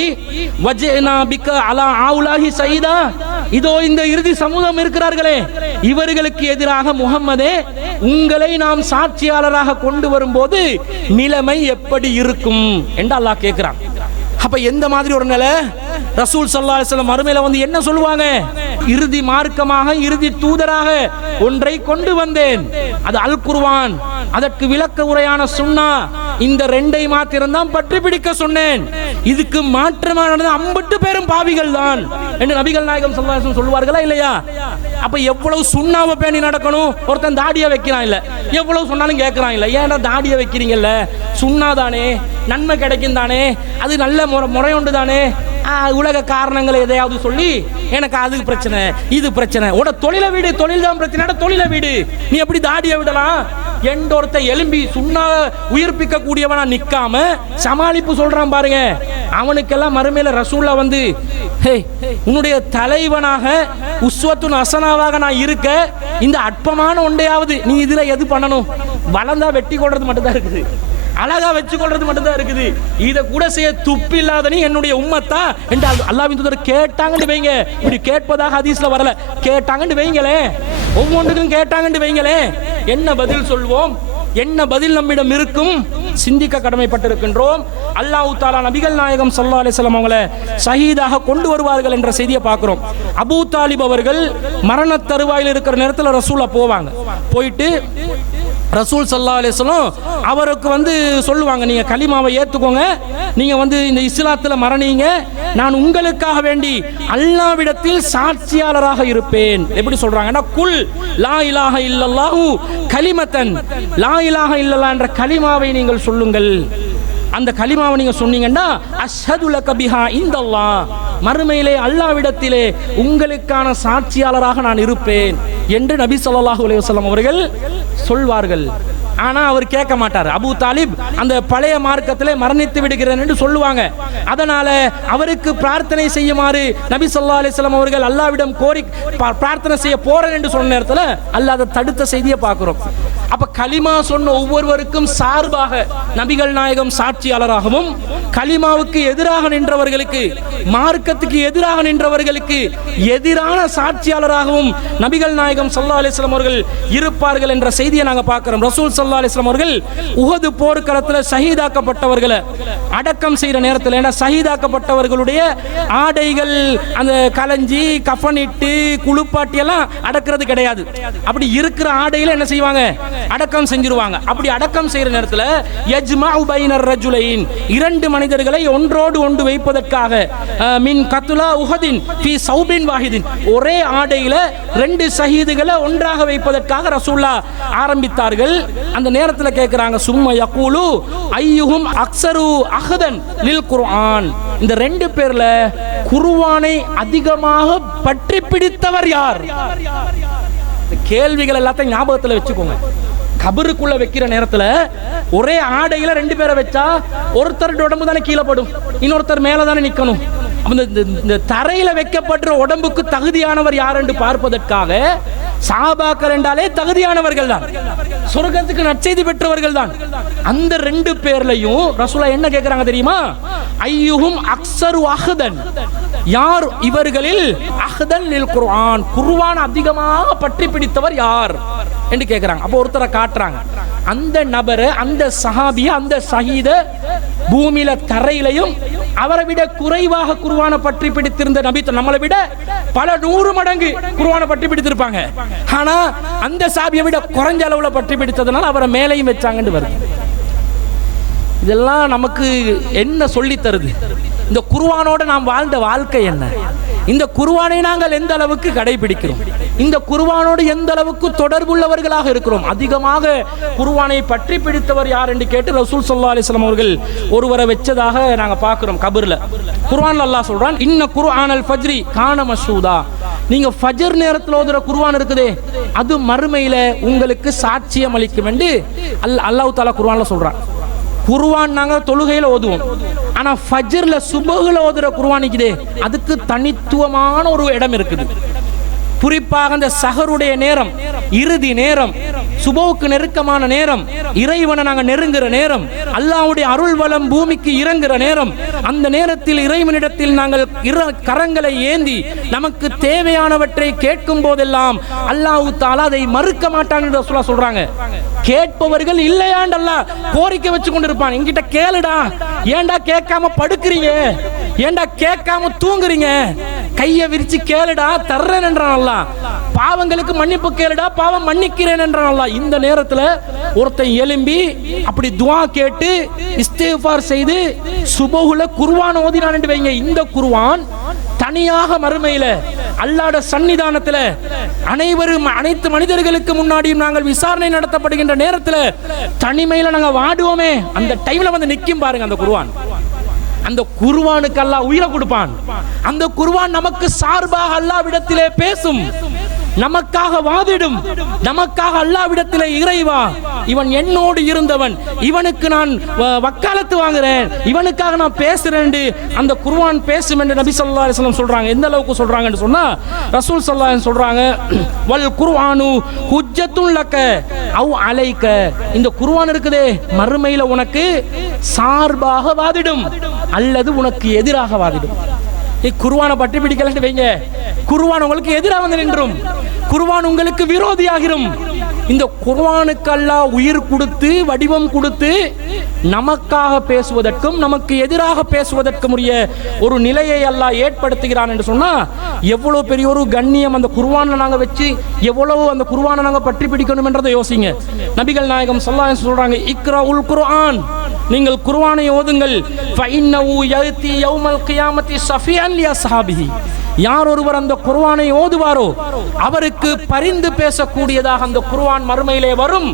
வஜஅனா பிக அலா ஆவுலாஹி ஸைதா, இதோ இந்த இறுதி சமூகம் இருக்கிறார்களே இவர்களுக்கு எதிராக முஹம்மதே உங்களை நாம் சாட்சியாளராக கொண்டு வரும்போது நிலைமை எப்படி இருக்கும் என்று அல்லாஹ் கேட்கிறான். அப்ப எந்த மாதிரி ஒரு நிலை? ரசூல் ஸல்லல்லாஹு அலைஹி வஸல்லம் மறுமையில வந்து என்ன சொல்லுவாங்க? இறுதி மார்க்கமாக, இறுதி தூதராக ஒன்றை கொண்டு வந்தேன், அது அல் குர்ஆன், அதற்கு விளக்க உரையான சுன்னா, இந்த 2ஐ மாத்திரம் தான் பற்றி பிடிக்க சொன்னேன், இதுக்கு மாற்றமானது 50 பேரும் பாவிகள் தான் என்று நபிகள் நாயகம் ஸல்லல்லாஹு அலைஹி வஸல்லம் சொல்வார்களா இல்லையா? அப்ப எவ்வளவு சுண்ணாவை பேணி நடக்கணும். ஒருத்தன் தாடியை வைக்கிறான் இல்ல, எவ்வளவு சொன்னாலும் கேட்கறான் இல்ல, ஏன்டா தாடியை வைக்கிறீங்கல்ல, சுண்ணா தானே, நன்மை கிடைக்கும் தானே, அது நல்ல முறையுண்டு தானே, உலக காரணங்களை எதையாவது சொல்லி எனக்கு அது பிரச்சனை இது பிரச்சனை, உட தொழிலை வீடு, தொழில் தான் பிரச்சனை, தொழிலை வீடு, நீ எப்படி தாடியை விடலாம் என்றொருத்த எலும்பி சுண்ணா உயிர்ப்பிக்க கூடியவனா நிக்காம சமாளிப்பு சொல்றான் பாருங்க. அவனுக்கெல்லாம் மறுமையில ரசூல்லா வந்து, ஹே உன்னுடைய தலைவனாக உஸ்வத்துன் ஹஸனாவாக நான் இருக்க, இந்த அற்பமான ஒன்றையாவது நீ இதுல எது பண்ணணும்? வளர்ந்தா வெட்டி கொள்றது மட்டும்தான் இருக்குது, அழகா வச்சு கொள்றது மட்டும்தான் இருக்குது, இத கூட செய்ய துப்பு இல்லாத நீ என்னுடைய உம்மத்தா என்று அல்லாஹ்வின் தூதர் கேட்டாங்கன்னு வைங்க. இப்படி கேட்பதாக ஹதீஸ்ல வரல, கேட்டாங்கன்னு வைங்களே, ஒவ்வொன்றுக்கும் கேட்டாங்கன்னு வைங்களே, என்ன பதில் சொல்வோம்? என்ன பதில் நம்மிடம் இருக்கும்? சிந்திக்க கடமைப்பட்டிருக்கின்றோம். அல்லாஹ் தஆலா நபிகள் நாயகம் ஸல்லல்லாஹு அலைஹி வஸல்லம் அவங்களை ஷஹீதாக கொண்டு வருவார்கள் என்ற செய்தியை பார்க்கிறோம். அபூ தாலிப் அவர்கள் மரண தருவாயில் இருக்கிற நேரத்தில் ரசூலா போவாங்க. போயிட்டு ரசூல் ஸல்லல்லாஹு அலைஹி வஸல்லம் அவருக்கு வந்து சொல்லுவாங்க, நீங்க கலிமாவை ஏத்துக்கோங்க, நீங்க வந்து இந்த இஸ்லாத்துல மரணிங்க, நான் உங்களுக்காக வேண்டி அல்லாஹ்விடத்தில் சாட்சியாளராக இருப்பேன். எப்படி சொல்றாங்கன்னா, குல் லா இலாஹ இல்லல்லாஹு கலிமத்தன், லா இலாஹ இல்லல்லாஹ் என்ற கலிமாவை நீங்கள் சொல்லுங்கள். அந்த கலிமாவை நீங்க சொன்னீங்கன்னா அஷ்ஹது லக பிஹா இந்தல்லாஹ், மறுமையிலே அல்லாஹ்விடத்திலே உங்களுக்கான சாட்சியாளராக நான் இருப்பேன் என்று நபி ஸல்லல்லாஹு அலைஹி வஸல்லம் அவர்கள் சொல்வார்கள். ஆனா அவர் கேட்க மாட்டார். அபூ தாலிப் அந்த பழைய மார்க்கத்திலே மரணித்து விடுகிறேன் என்று சொல்லுவாங்க. அதனால அவருக்கு பிரார்த்தனை செய்யுமாறு நபி ஸல்லல்லாஹு அலைஹி வஸல்லம் அவர்கள் அல்லாஹ்விடம் கோரி பிரார்த்தனை செய்ய போறேன் என்று சொன்ன நேரத்தில் அல்லாஹ் அதை தடுத்த செய்தியை பார்க்கிறோம். அப்ப கலிமா சொன்ன ஒவ்வொருவருக்கும் சார்பாக நபிகள் நாயகம் சாட்சியாளராகவும், கலிமாவுக்கு எதிராக நின்றவர்களுக்கு, மார்க்கத்துக்கு எதிராக நின்றவர்களுக்கு எதிரான சாட்சியாளராகவும் நபிகள் நாயகம் ஸல்லல்லாஹு அலைஹி வஸல்லம் அவர்கள் இருப்பார்கள் என்ற செய்தியை நாங்கள் பார்க்கிறோம். ரசூல் ஸல்லல்லாஹு அலைஹி வஸல்லம் அவர்கள் உஹது போர்க்களத்தில் ஷஹீதாக்கப்பட்டவர்களை அடக்கம் செய்கிற நேரத்தில், ஏன்னா ஷஹீதாக்கப்பட்டவர்களுடைய ஆடைகள் அந்த கலஞ்சி கஃனிட்டு குளிப்பாட்டி எல்லாம் அடக்கிறது கிடையாது. அப்படி இருக்கிற ஆடையில என்ன செய்வாங்க, அடக்கம் செஞ்சிருவாங்க. அப்படி அடக்கம் செய்யற நேரத்தில் யஜ்மஉ பைனர் ரஜுலைன், இரண்டு மனிதர்களை ஒன்றோடு ஒன்று வைப்பதற்காக, மின் கத்லா உஹதின் ஃபீ ஸௌபின் வாஹிதின், ஒரே ஆடையில ரெண்டு ஷஹீதுகளை ஒன்றாக வைப்பதற்காக ரசூலுல்லாஹ் ஆரம்பித்தார்கள். அந்த நேரத்தில் கேட்கிறாங்க, சும்ம யகூலு ஐயுஹும் அக்ஸரு அஹ்தன் லில் குர்ஆன், இந்த ரெண்டு பேர்ல குர்ஆனை அதிகமாக பற்றி பிடித்தவர் யார்? கேள்விகள் எல்லாத்தையும் ஞாபகத்தில் வச்சுக்கோங்க. கபருக்குள்ள வைக்கிற நேரத்தில் ஒரே ஆடையில ரெண்டு பேரை வச்சா ஒருத்தர் உடம்பு தானே கீழே படும், இன்னொருத்தர் மேல தானே நிக்கணும். இந்த தரையில வைக்கப்படுற உடம்புக்கு தகுதியானவர் யார் என்று பார்ப்பதற்காக சஹாபாக்கள் என்றாலே தகுதியானவர்கள் தான், சொர்க்கத்துக்கு நற்செய்தி பெற்றவர்கள் தான். அந்த ரெண்டு பேர்லையும் ரசூலுல்லாஹ் என்ன கேட்கிறாங்க தெரியுமா? ஐயுஹும் அக்ஸரு அஹ்தன், யார் இவர்களில் அஹ்தன் லில் குர்ஆன், குர்ஆன் அதிகமாக பற்றி பிடித்தவர் யார் என்று கேட்கிறாங்க. அப்போ ஒருத்தரை காட்டுறாங்க. அந்த நபரை, அந்த சஹாபிய, அந்த ஷஹீத பூமியில தரையிலையும் அவரை விட குறைவாக குர்ஆனை பற்றி பிடித்திருந்த நபி, நம்மளை விட பல 100 மடங்கு குர்ஆனை பற்றி பிடித்திருப்பாங்க. ஆனா அந்த சஹாபியை விட குறைஞ்ச அளவுல பற்றி பிடித்ததுனால அவரை மேலையும் வச்சாங்கன்னு வருது. இதெல்லாம் நமக்கு என்ன சொல்லி தருது? இந்த குர்ஆனோட நாம் வாழ்ந்த வாழ்க்கை என்ன? இந்த குர்ஆனை நாங்கள் எந்த அளவுக்கு கடைபிடிக்கிறோம்? இந்த குர்ஆனோடு எந்த அளவுக்கு தொடர்புள்ளவர்களாக இருக்கிறோம்? அதிகமாக குர்ஆனை பற்றி பிடித்தவர் யார் என்று கேட்டு ரசூல் ஸல்லல்லாஹு அலைஹி வஸல்லம் அவர்கள் ஒருவரை வச்சதாக நாங்க பார்க்கிறோம். கபர்ல குர்ஆன்ல அல்லாஹ் சொல்றான், இன்ன குர்ஆனல் ஃபஜ்ரி கான மஷூதா, நீங்க ஃபஜர் நேரத்தில் ஓதுற குர்ஆன் இருக்குதே அது மறுமையில உங்களுக்கு சாட்சியம் அளிக்கும் என்று அல்லாஹ் தஆலா குர்ஆன்ல சொல்றான். குர்ஆன் நாங்க தொழுகையில ஓதுவோம், ஆனா ஃபஜ்ர்ல சுபஹ்ல ஓதுற குர்ஆன் இருக்குதே அதுக்கு தனித்துவமான ஒரு இடம் இருக்குது. குறிப்பாக அந்த சஹருடைய நேரம், இறுதி நேரம், சுபவுக்கு நெருக்கமான நேரம், இறைவனை நாங்கள் நெருங்குற நேரம், அல்லாஹ்வுடைய அருள் வளம் பூமிக்கு இறங்குற நேரம், அந்த நேரத்தில் இறைவனிடத்தில் நாங்கள் கரங்களை ஏந்தி நமக்கு தேவையானவற்றை கேட்கும் போதெல்லாம் அல்லாஹ் தஆலா அதை மறுக்க மாட்டான்னு ரசூலுல்லாஹ் சொல்றாங்க. கேட்பவர்கள் இல்லையாண்டு அல்லாஹ் கோரிக்கை வச்சு கொண்டிருப்பான். என்கிட்ட கேளுடா, ஏண்டா கேட்காம படுக்கிறீங்க, ஏண்டா கேட்காம தூங்குறீங்க, கையை விரிச்சு கேளுடா தர்றேன் என்றான் அல்லாஹ். பாவங்களுக்கு மன்னிப்பு கேளுடா, பாவம் மன்னிக்கிறேன் என்றான் அல்லாஹ். இந்த நேரத்தில் ஒருத்தன் எழும்பி அப்படி துஆ கேட்டு இஸ்திக்ஃபார் செய்து சுபஹுல குர்ஆன் ஓதினான் என்று வைங்க, இந்த குர்ஆன் தனியாக மறுமையில அல்லாஹ்வுடைய சன்னிதானத்துல அனைத்து மனிதர்களுக்கு முன்னாடியும் நாங்கள் விசாரணை நடத்தப்படுகின்ற நேரத்தில் தனிமையில நாங்கள் வாடுவோமே, அந்த டைம்ல வந்து நிக்கும் பாருங்க அந்த குர்ஆன். அந்த குர்ஆனுக்கு அல்லாஹ் உயிரை கொடுப்பான். அந்த குர்ஆன் நமக்கு சார்பாக அல்லாஹ்விடத்திலே பேசும், நமக்காக வாதிடும், நமக்காக அல்லாஹ்விடத்திலே இறைவா இவன் என்னோடு இருந்தவன், இவனுக்கு நான் வக்காலத்து வாங்குறேன், இவனுக்காக நான் பேசுறேன் என்று அந்த குர்ஆன் பேசும் என்று நபி ஸல்லல்லாஹு அலைஹி வஸல்லம் சொல்றாங்க. எந்த அளவுக்கு சொல்றாங்கன்னு சொன்னா ரசூல் ஸல்லல்லாஹு அலைஹி சொல்றாங்க, வல் குர்ஆனு ஹுஜ்ஜத்துல் லக அவ் அலைக, இந்த குர்ஆன் இருக்குதே மறுமையில உனக்கு சார்பாக வாதிடும் அல்லது உனக்கு எதிராக வாதிடும். குர்ஆனை பற்றி பிடிக்கலன்னு வைங்க, குர்ஆன் உங்களுக்கு எதிராக வந்து நின்றும், குர்ஆன் உங்களுக்கு விரோதியாகிரும். இந்த குர்ஆனுக்கு அல்லாஹ் உயிர் கொடுத்து வடிவம் கொடுத்து நமக்காக பேசுவதற்கும் நமக்கு எதிராக பேசுவதற்கும் உரிய ஒரு நிலையை அல்லாஹ் ஏற்படுத்துகிறான் என்று சொன்னா எவ்வளவு பெரிய ஒரு கண்ணியம் அந்த குர்ஆனை நாங்க வச்சு எவ்வளவு அந்த குர்ஆனை நாங்க பற்றி பிடிக்கணும் என்றதை யோசிங்க. நபிகள் நாயகம் ஸல்லல்லாஹு அலைஹி சொல்றாங்க, இக்ராஉல் குர்ஆன், நீங்கள் குர்ஆனை ஓதுங்கள், ஃபஇன்னஹு யஅதி யௌமல் கியாமத்தி ஷஃபியன் லிஅஸ்ஹாபிஹி, யார் ஒருவர் அந்த குர்ஆனை ஓதுவாரோ அவருக்கு பரிந்து பேசக்கூடியதாக அந்த குர்ஆன் மறுமையிலே வரும்.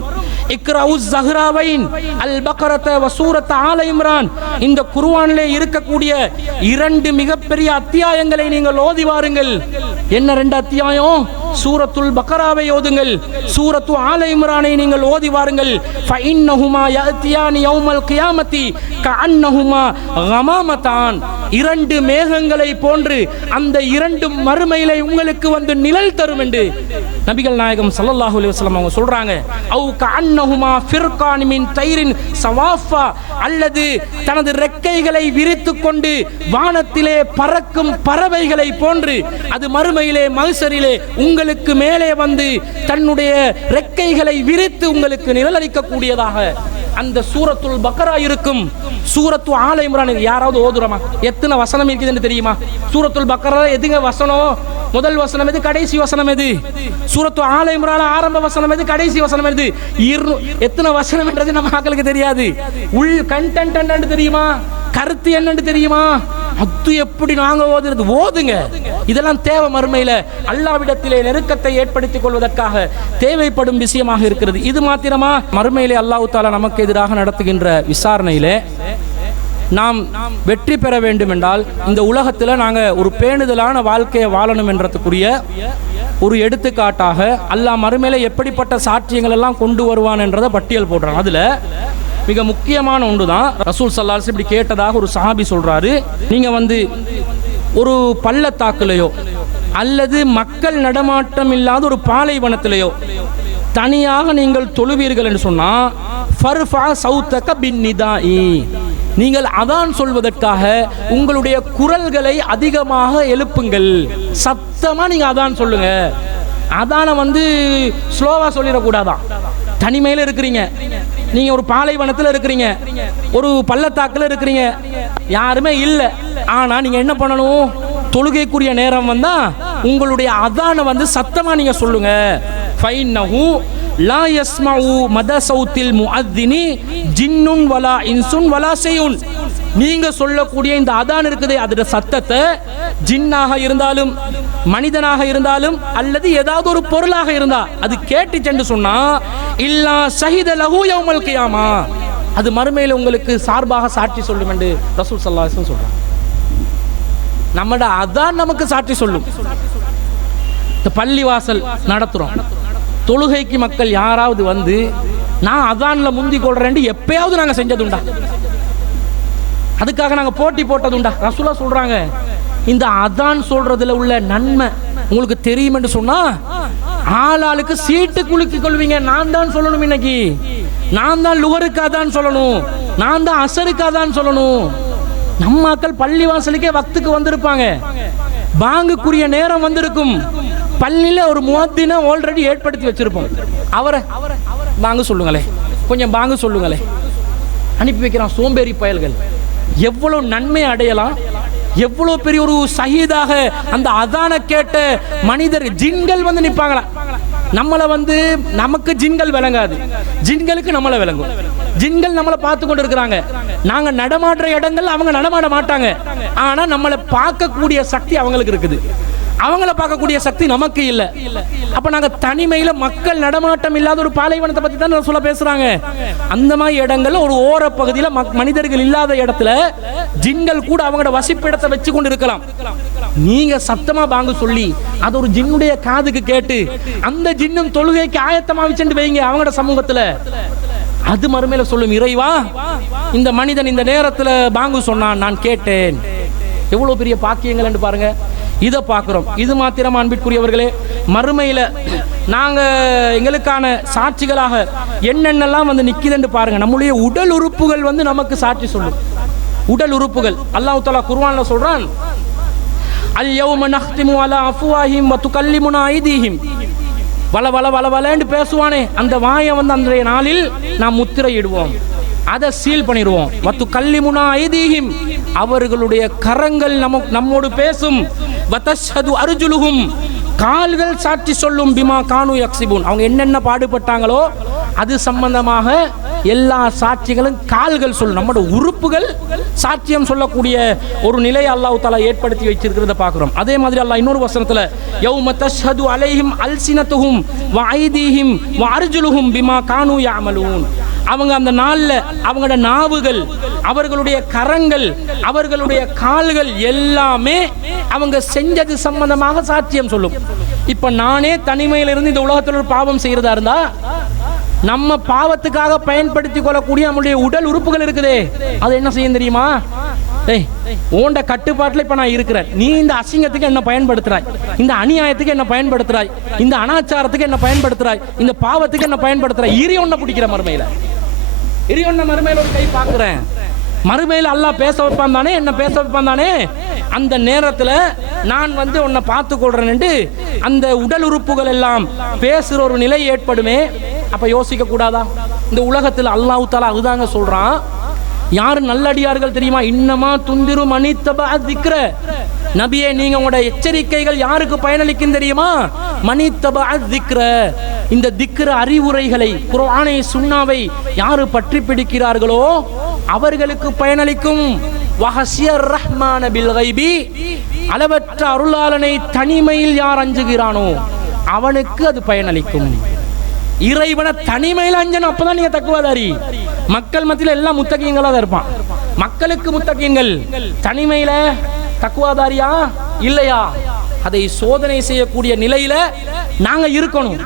இக்ராஉஸ் ஸஹ்ராவைன் அல் பக்ரத வ சூரத் ஆல இம்ரான், இந்த குர்ஆனிலே இருக்கக்கூடிய 2 மிகப்பெரிய அத்தியாயங்களை நீங்கள் ஓதி வாருங்கள். என்ன 2 அத்தியாயம்? சூரத்துல் பக்கராவை ஓதுங்கள், சூரத்து ஆல இம்ரானை நீங்கள் ஓதி வாருங்கள். ஃபஇன்னஹுமா யஅத்தியானி யௌமல் கியாமத்தி கஅன்னஹுமா கமாமதான். இரண்டு மேகங்களை போன்று அந்த இரண்டு மறுமையிலே உங்களுக்கு வந்து நிழல் தரும் என்று நபிகள் நாயகம் ஸல்லல்லாஹு அலைஹி வஸல்லம் அவங்க சொல்றாங்க. அவு கஅன்னஹுமா ஃபிர்கான் மின் தைரின் சவாஃபா, அல்லது தனது ரெக்கைகளை விரித்துக் கொண்டு வானத்திலே பறக்கும் பறவைகளை போன்று அது மறுமையிலே மஹ்ஷரிலே உங்களுக்கு மேலே வந்து தன்னுடைய ரெக்கைகளை விரித்து உங்களுக்கு நிழலளிக்கக்கூடியதாக அந்த சூரத்துல் பக்கரா இருக்கும். சூரத்து ஆல இம்ரான் யாராவது ஓதுறமா? எத்தனை வசனம் இருக்குதுன்னு தெரியுமா? சூரத்துல் பக்கரா எதுங்க வசனம்? முதல் வசனம் எது, கடைசி வசனம் எது? சூரத்து ஆல இம்ரான் ஆரம்ப வசனம் எது, கடைசி வசனம் எது? எத்தனை வசனம் என்றது நம்ம மக்களுக்கு தெரியாது. உள் கண்டென்ட் என்னன்னு தெரியுமா? கருத்து என்னன்னு தெரியுமா? அது எப்படி நாங்க ஓதுறது? ஓதுங்க. இதெல்லாம் தேவை மறுமையில அல்லாஹ்விடத்திலே நெருக்கத்தை ஏற்படுத்திக் கொள்வதற்காக தேவைப்படும் விஷயமாக இருக்கிறது. இது மாத்திரமா? மறுமையிலே அல்லாஹ் தஆலா நமக்கு எதிராக நடத்துகின்ற விசாரணையிலே நாம் வெற்றி பெற வேண்டும் என்றால் இந்த உலகத்தில் நாங்கள் ஒரு பேணுதலான வாழ்க்கையை வாழணும் என்றதுக்குரிய ஒரு எடுத்துக்காட்டாக அல்லாஹ் மறுமையில எப்படிப்பட்ட சாட்சியங்கள் எல்லாம் கொண்டு வருவான் என்றதை பட்டியல் போடுறான். அதுல மிக முக்கியமான ஒன்று தான் ரசூல் ஸல்லல்லாஹு அலைஹி வஸல்லம் இப்படி கேட்டதாக ஒரு சஹாபி சொல்றாரு. நீங்க வந்து ஒரு பள்ளத்தாக்குலையோ அல்லது மக்கள் நடமாட்டம் இல்லாத ஒரு பாலைவனத்திலேயோ தனியாக நீங்கள் தொழுவீர்கள் என்று சொன்னா ஃபர்ஃபா சௌதக பின்னிதாஇ, நீங்கள் அதான் சொல்வதற்காக உங்களுடைய குரல்களை அதிகமாக எழுப்புங்கள். சத்தமா நீங்க அதான் சொல்லுங்க. அதான வந்து ஸ்லோவா சொல்லிடக்கூடாதான். தனிமையில் இருக்கிறீங்க, நீங்க ஒரு பாலைவனத்தில் இருக்கிறீங்க, ஒரு பள்ளத்தாக்குல இருக்கிறீங்க, யாருமே இல்லை. ஆனா நீங்க என்ன பண்ணணும்? தொழுகைக்குரிய நேரம் வந்தா உங்களுடைய அதான வந்து சத்தமா நீங்க சொல்லுங்க. ஃபைன்னஹு லா யஸ்மஉ மத சௌத்தில் முஅத்தினி ஜின்னுன் வலா இன்சுன் வலா ஷைஉன். நீங்க சொல்லக்கூடிய இந்த அதான் இருக்குது, அதோட சத்தத்தை ஜின்னாக இருந்தாலும் மனிதனாக இருந்தாலும் அல்லது ஏதாவது ஒரு பொருளாக இருந்தா அது கேட்டுச்சென்று சொன்னா இல்லா ஷஹீத லஹு யௌமல் கியாமா, அது மறுமையில உங்களுக்கு சார்பாக சாட்சி சொல்லும் என்று ரசூல் ஸல்லல்லாஹு அலைஹி வஸல்லம் சொல்றாங்க. நம்மட அதான் நமக்கு சாட்சி சொல்லும். இந்த பள்ளிவாசல் நடத்துறோம், தொழுகைக்கு மக்கள் யாராவது வந்து நான் அதான்ல முந்தி கொள்றேன் எப்பயாவது நாங்க செஞ்சதுண்டா? அதுக்காக நாங்க போட்டி போட்டதுண்டா? ரசூலுல்லாஹ் சொல்றாங்க இந்த அதான் சொல்றதுல உள்ள நன்மை உங்களுக்கு தெரியும் என்று சொன்னா ஆளாளுக்கு சீட்டு குலுக்கி கொள்வீங்க. நான் தான் சொல்லணும், இன்னைக்கு நான் தான் லுகருக்கு அதான் சொல்லணும், நான் தான் அசருக்கு அதான் சொல்லணும். நம்ம மக்கள் பள்ளிவாசலுக்கே வக்துக்கு வந்திருப்பாங்க, பாங்குக்குரிய நேரம் வந்திருக்கும், பள்ளியில ஒரு முஅத்தினை ஆல்ரெடி ஏற்படுத்தி வச்சிருப்போம். அவரை பாங்கு சொல்லுங்களே, கொஞ்சம் பாங்கு சொல்லுங்களே, அனுப்பி வைக்கிறான். சோம்பேறி பயல்கள் எவ்வளவு நன்மை அடையலாம், எவ்வளவு பெரிய ஒரு ஷஹீதாக அந்த அதான கேட்ட மனிதர் ஜின்கள் வந்து நிற்பாங்களா. நம்மளை வந்து நமக்கு ஜின்கள் விளங்காது, ஜின்களுக்கு நம்மளை விளங்கும். ஜின்கள் நம்மளை பார்த்து கொண்டு இருக்கிறாங்க, நாங்க நடமாடுற இடங்கள் அவங்க நடமாட மாட்டாங்க. ஆனா நம்மளை பார்க்கக்கூடிய சக்தி அவங்களுக்கு இருக்குது, அவங்கள பார்க்கக்கூடிய சக்தி நமக்கு இல்லை. அப்ப நாங்க தனிமையில மக்கள் நடமாட்டம் இல்லாத ஒரு பாலைவனத்தை பத்தி தான் சொல்ல பேசுறாங்க. அந்த மாதிரி இடங்கள்ல ஒரு ஓர பகுதியில மனிதர்கள் இல்லாத இடத்துல ஜின்கள் கூட அவங்களோட வசிப்பிடத்தை வச்சு கொண்டு இருக்கலாம். நீங்க சத்தமா பாங்கு சொல்லி அது ஒரு ஜின்னுடைய காதுக்கு கேட்டு அந்த ஜின்னும் தொழுகைக்கு ஆயத்தமா வச்சுட்டு வைங்க அவங்களோட சமூகத்துல. அது மறுமையில சொல்லும், இறைவா இந்த மனிதன் இந்த நேரத்துல பாங்கு சொன்னான், நான் கேட்டேன். எவ்வளவு பெரிய பாக்கியங்கள் என்று பாருங்க. இதை பார்க்கிறோம். இது மாத்திரம் அன்பிற்குரியவர்களே, மறுமையில நாங்க எங்களுக்கான சாட்சிகளாக என்னென்னலாம் வந்து நிக்குதுன்னு பாருங்க. நம்முடைய உடல் உறுப்புகள் வந்து நமக்கு சாட்சி சொல்லும். உடல் உறுப்புகள் அல்லாஹ் தஆலா குர்ஆன்ல சொல்றான், அல் யௌம நஹ்திமு அலா அஃப்வாஹிம் வ துகல்லிமுனா ஐதீஹிம். வல வல வல வலன்னு பேசுவானே அந்த வாயை வந்து அன்றைய நாளில் நாம் முத்திரையிடுவோம், அதை சீல் பண்ணிடுவோம். வத்து கல்லிமுனா ஐதீஹிம், அவர்களுடைய கரங்கள் நம்மோடு பேசும். வதஷ்ஹது அர்ஜுலுஹும், கால்கள் சாட்சி சொல்லும். பிமா கானு யக்ஸிபூன், அவங்க என்னென்ன பாடுபட்டாங்களோ அது சம்பந்தமாக எல்லா சாட்சிகளும் கால்கள் சொல்லும். நம்மளோட உறுப்புகள் சாட்சியம் சொல்லக்கூடிய ஒரு நிலையை அல்லாஹ் தஆலா ஏற்படுத்தி வச்சிருக்கிறத பார்க்கிறோம். அதே மாதிரி அல்லாஹ் இன்னொரு வசனத்துல யௌம தஷ்ஹது அலைஹிம் அல்சினத்துஹும் வ ஐதீஹிம் வ அர்ஜுலுஹும் பிமா கானு யஅமலூன், அவங்க அந்த நாள்ல அவங்களோட நாவுகள், அவர்களுடைய கரங்கள், அவர்களுடைய கால்கள் எல்லாமே அவங்க செஞ்சது சம்பந்தமாக சாட்சியம் சொல்லும். இப்ப நானே தனிமையிலிருந்து இந்த உலகத்தில் ஒரு பாவம் செய்யறதா இருந்தா நம்ம பாவத்துக்காக பயன்படுத்தி கொள்ளக்கூடிய நம்முடைய உடல் உறுப்புகள் இருக்குதே, அது என்ன செய்யும் தெரியுமா? ஓண்ட கட்டுப்பாட்டில் இப்ப நான் இருக்கிறேன், நீ இந்த அசிங்கத்துக்கு என்ன பயன்படுத்துறாய், இந்த அநியாயத்துக்கு என்ன பயன்படுத்துறாய், இந்த அனாச்சாரத்துக்கு என்ன பயன்படுத்துறாய், இந்த பாவத்துக்கு என்ன பயன்படுத்துறாய். இரி ஒன்ன பிடிக்கிற மறுமையில, இரி ஒன்ன மறுமையில ஒரு கை பார்க்கிறேன். மறுமையில் அல்லாஹ் பேச வைப்பான் தானே, என்ன பேச வைப்பான் தானே. அந்த நேரத்தில் நான் உன்னை பார்த்து கொள்றேன் அந்த உடல் உறுப்புகள் எல்லாம் பேசுற ஒரு நிலை ஏற்படுமே. அப்ப யோசிக்க கூடாதா? இந்த உலகத்தில் அல்லாஹ் தஆலா அதுதாங்க சொல்றான். யாரு நல்லடியார்கள் தெரியுமா? இன்னமா துந்திரு மனித்தபா திக்ர. நபியே, நீங்க உங்களோட எச்சரிக்கைகள் யாருக்கு பயனளிக்கும் தெரியுமா? மனித்தபா திக்ர. இந்த திக்ர அறிவுரைகளை, குர்ஆனை சுன்னாவை யாரு பற்றி பிடிக்கிறார்களோ அவர்களுக்கு பயனளிக்கும். வஹசியர் ரஹ்மான பில் கைபி. அளவற்ற அருளாளனை தனிமையில் யார் அஞ்சுகிறானோ அவனுக்கு அது பயனளிக்கும். இறைவனை தனிமையில் அஞ்சணும், அப்பதான் நீங்க தக்குவாதாரி. மக்கள் மத்தியில் எல்லாம் முத்தகீன்களா தான் இருப்பான். மக்களுக்கு முத்தகீன்கள், தனிமையில தக்குவாதாரியா இல்லையா, அதை சோதனை செய்யக்கூடிய நிலையில நாங்க இருக்கணும்.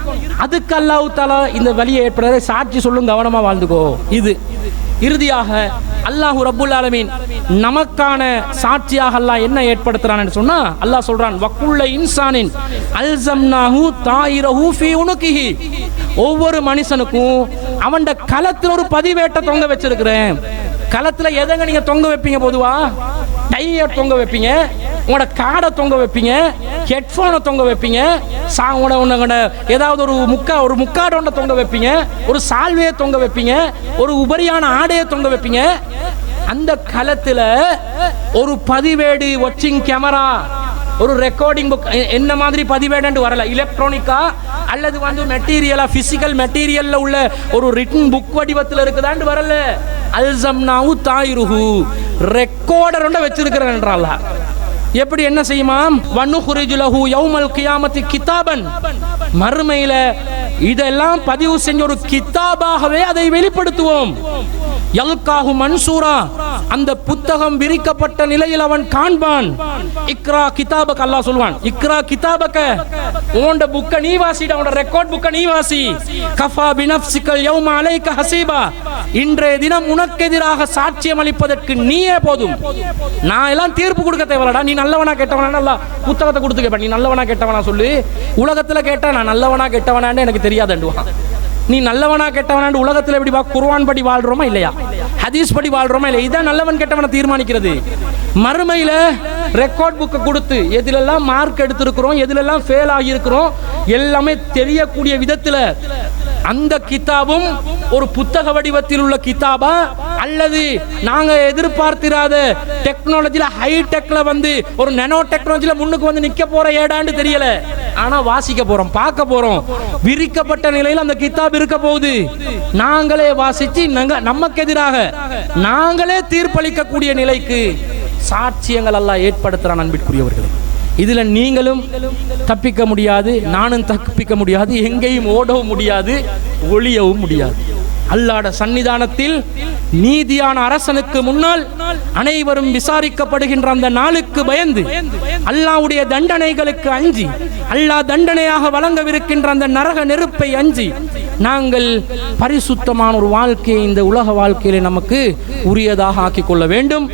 அதுக்கு அல்லாஹ் தஆலா இந்த வழியை ஏற்படுறதை சாட்சி சொல்லும், கவனமா வாழ்ந்துக்கோ. இது இறுதியாக அல்லாஹ் ரப்புல் ஆலமீன் நமக்கான சாட்சியாக அல்லாஹ் என்ன ஏற்படுத்துறான்னு சொன்னா, அல்லாஹ் சொல்றான், வக்குல்ல இன்சானின் அல்ஸம்னாஹு தாயிரஹு ஃபீ உனுகிஹி. ஒவ்வொரு மனுஷனுக்கும் அவன்ட களத்துல ஒரு பதிவேட்டை தொங்க வச்சிருக்கிறேன். களத்துல எதங்க நீங்க தொங்க வைப்பீங்க? பொதுவா டைய தொங்க வைப்பீங்க, உங்களோட காடை தொங்க வைப்பீங்க, ஹெட்போனை தொங்க வைப்பீங்க, ஏதாவது ஒரு முக்காடோண்ட தொங்க வைப்பீங்க, ஒரு சால்வையை தொங்க வைப்பீங்க, ஒரு உபரியான ஆடையை தொங்க வைப்பீங்க. அந்த களத்துல ஒரு பதிவேடு, வாட்சிங் கேமரா, ஒரு ரெக்கார்டிங் புக், என்ன மாதிரி பதிவேடு வரல, எலக்ட்ரானிக்கா அல்லது மெட்டீரியலா, பிசிக்கல் மெட்டீரியல்ல உள்ள ஒரு ரிட்டன் புக் வடிவத்தில் இருக்குதான்னு வரல. அல்ஸம்னாஹு தாயிருஹு, ரெக்கார்டர் வச்சிருக்கிறேன் என்றால் எப்படி என்ன செய்யுமா? வனுஹ்ரிஜு லஹு யௌமல் கியாமத்தி கிதாபன். மறுமையில இதெல்லாம் பதிவு செஞ்ச ஒரு கிதாபாகவே அதை வெளிப்படுத்துவோம். யல்காஹு மன்சூரா, அந்த புத்தகம் விரிக்கப்பட்ட நிலையில் அவன் காண்பான். இக்ரா கிதாபக, அல்லாஹ் சொல்வான், இக்ரா கிதாபக, உன்ட புக்க நீ வாசிடா, உன்ட ரெக்கார்ட் புக்க நீ வாசி. கஃபா பினஃப்ஸிகல் யௌம அலைக ஹஸீபா, இன்றைய தினம் உனக்கு எதிராக சாட்சியம் அளிப்பதற்கு நீயே போதும். நான் எல்லாம் தீர்ப்பு கொடுக்க தேவையில்லடா. நீ நல்லவனா கெட்டவனா அல்லாஹ் புத்தகத்தை கொடுத்து கேட்பான். நீ நல்லவனா கெட்டவனா சொல்லு. உலகத்துல கேட்டா நான் நல்லவனா கெட்டவனான்னு எனக்கு தெரியாதுண்டுவான். நீ நல்லவனா கெட்டவனான்னு உலகத்தில் எப்படி குர்ஆன் படி வாழ்றோமா இல்லையா, ஹதீஸ் படி வாழ்றோமா இல்லையா, இதான் நல்லவன் கெட்டவனை தீர்மானிக்கிறது. மறுமையில ரெக்கார்ட் புக்கை கொடுத்து எதிலெல்லாம் மார்க் எடுத்திருக்கிறோம், எதிலெல்லாம் ஃபெயில் ஆகியிருக்கிறோம் எல்லாமே தெரியக்கூடிய விதத்துல அந்த கிதாபும் ஒரு புத்தக வடிவத்தில் உள்ள கிதாபா, அல்லது நாங்க எதிர்பார்த்திராத டெக்னாலஜில ஹைடெக்ல ஒரு நானோ டெக்னாலஜில முன்னுக்கு நிக்க போற ஏடான்னு தெரியல. ஆனா வாசிக்க போறோம், பார்க்க போறோம். விரிக்கப்பட்ட நிலையில் அந்த கிதாப் இருக்க போகுது. நாங்களே வாசிச்சு நமக்கு எதிராக நாங்களே தீர்ப்பளிக்கக்கூடிய நிலைக்கு சாட்சியங்கள் அல்லாஹ் ஏற்படுத்துறான். அன்பிற்குரியவர்களே, இதுல நீங்களும் தப்பிக்க முடியாது, நானும் தப்பிக்க முடியாது, எங்கேயும் ஓடவும் முடியாது, ஒளியவும் முடியாது. அல்லாஹ்வுடைய சன்னிதானத்தில் நீதியான அரசனுக்கு முன்னால் அனைவரும் விசாரிக்கப்படுகின்ற அந்த நாளுக்கு பயந்து, அல்லாஹ்வுடைய தண்டனைகளுக்கு அஞ்சி, அல்லாஹ் தண்டனையாக வழங்கவிருக்கின்ற அந்த நரக நெருப்பை அஞ்சி நாங்கள் பரிசுத்தமான ஒரு வாழ்க்கையை இந்த உலக வாழ்க்கையிலே நமக்கு உரியதாக ஆக்கிக் கொள்ள வேண்டும்.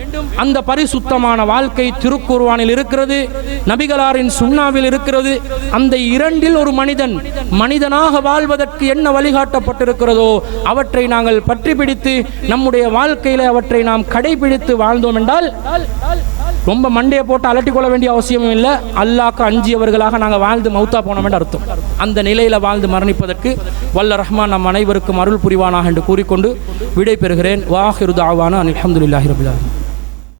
அந்த பரிசுத்தமான வாழ்க்கை திருக்குர்ஆனில் இருக்கிறது, நபிகளாரின் சுன்னாவில் இருக்கிறது. அந்த இரண்டில் ஒரு மனிதனாக வாழ்வதற்கு என்ன வழிகாட்டப்பட்டிருக்கிறதோ அவற்றை நாங்கள் பற்றி பிடித்து நம்முடைய வாழ்க்கையில அவற்றை நாம் கடைபிடித்து வாழ்ந்தோம் என்றால் ரொம்ப மண்டையை போட்டு அலட்டி கொள்ள வேண்டிய அவசியமும் இல்லை. அல்லாஹ்க்கு அஞ்சியவர்களாக நாங்கள் வாழ்ந்து மௌத்தா போனோம் என்று அர்த்தம். அந்த நிலையில வாழ்ந்து மரணிப்பதற்கு வல்ல ரஹ்மான் நம் அனைவருக்கும் அருள் புரிவானாக என்று கூறிக்கொண்டு விடை பெறுகிறேன். வாஹிரு தாவானா அல்ஹம்துலில்லாஹி ரப்பில் ஆலமீன்.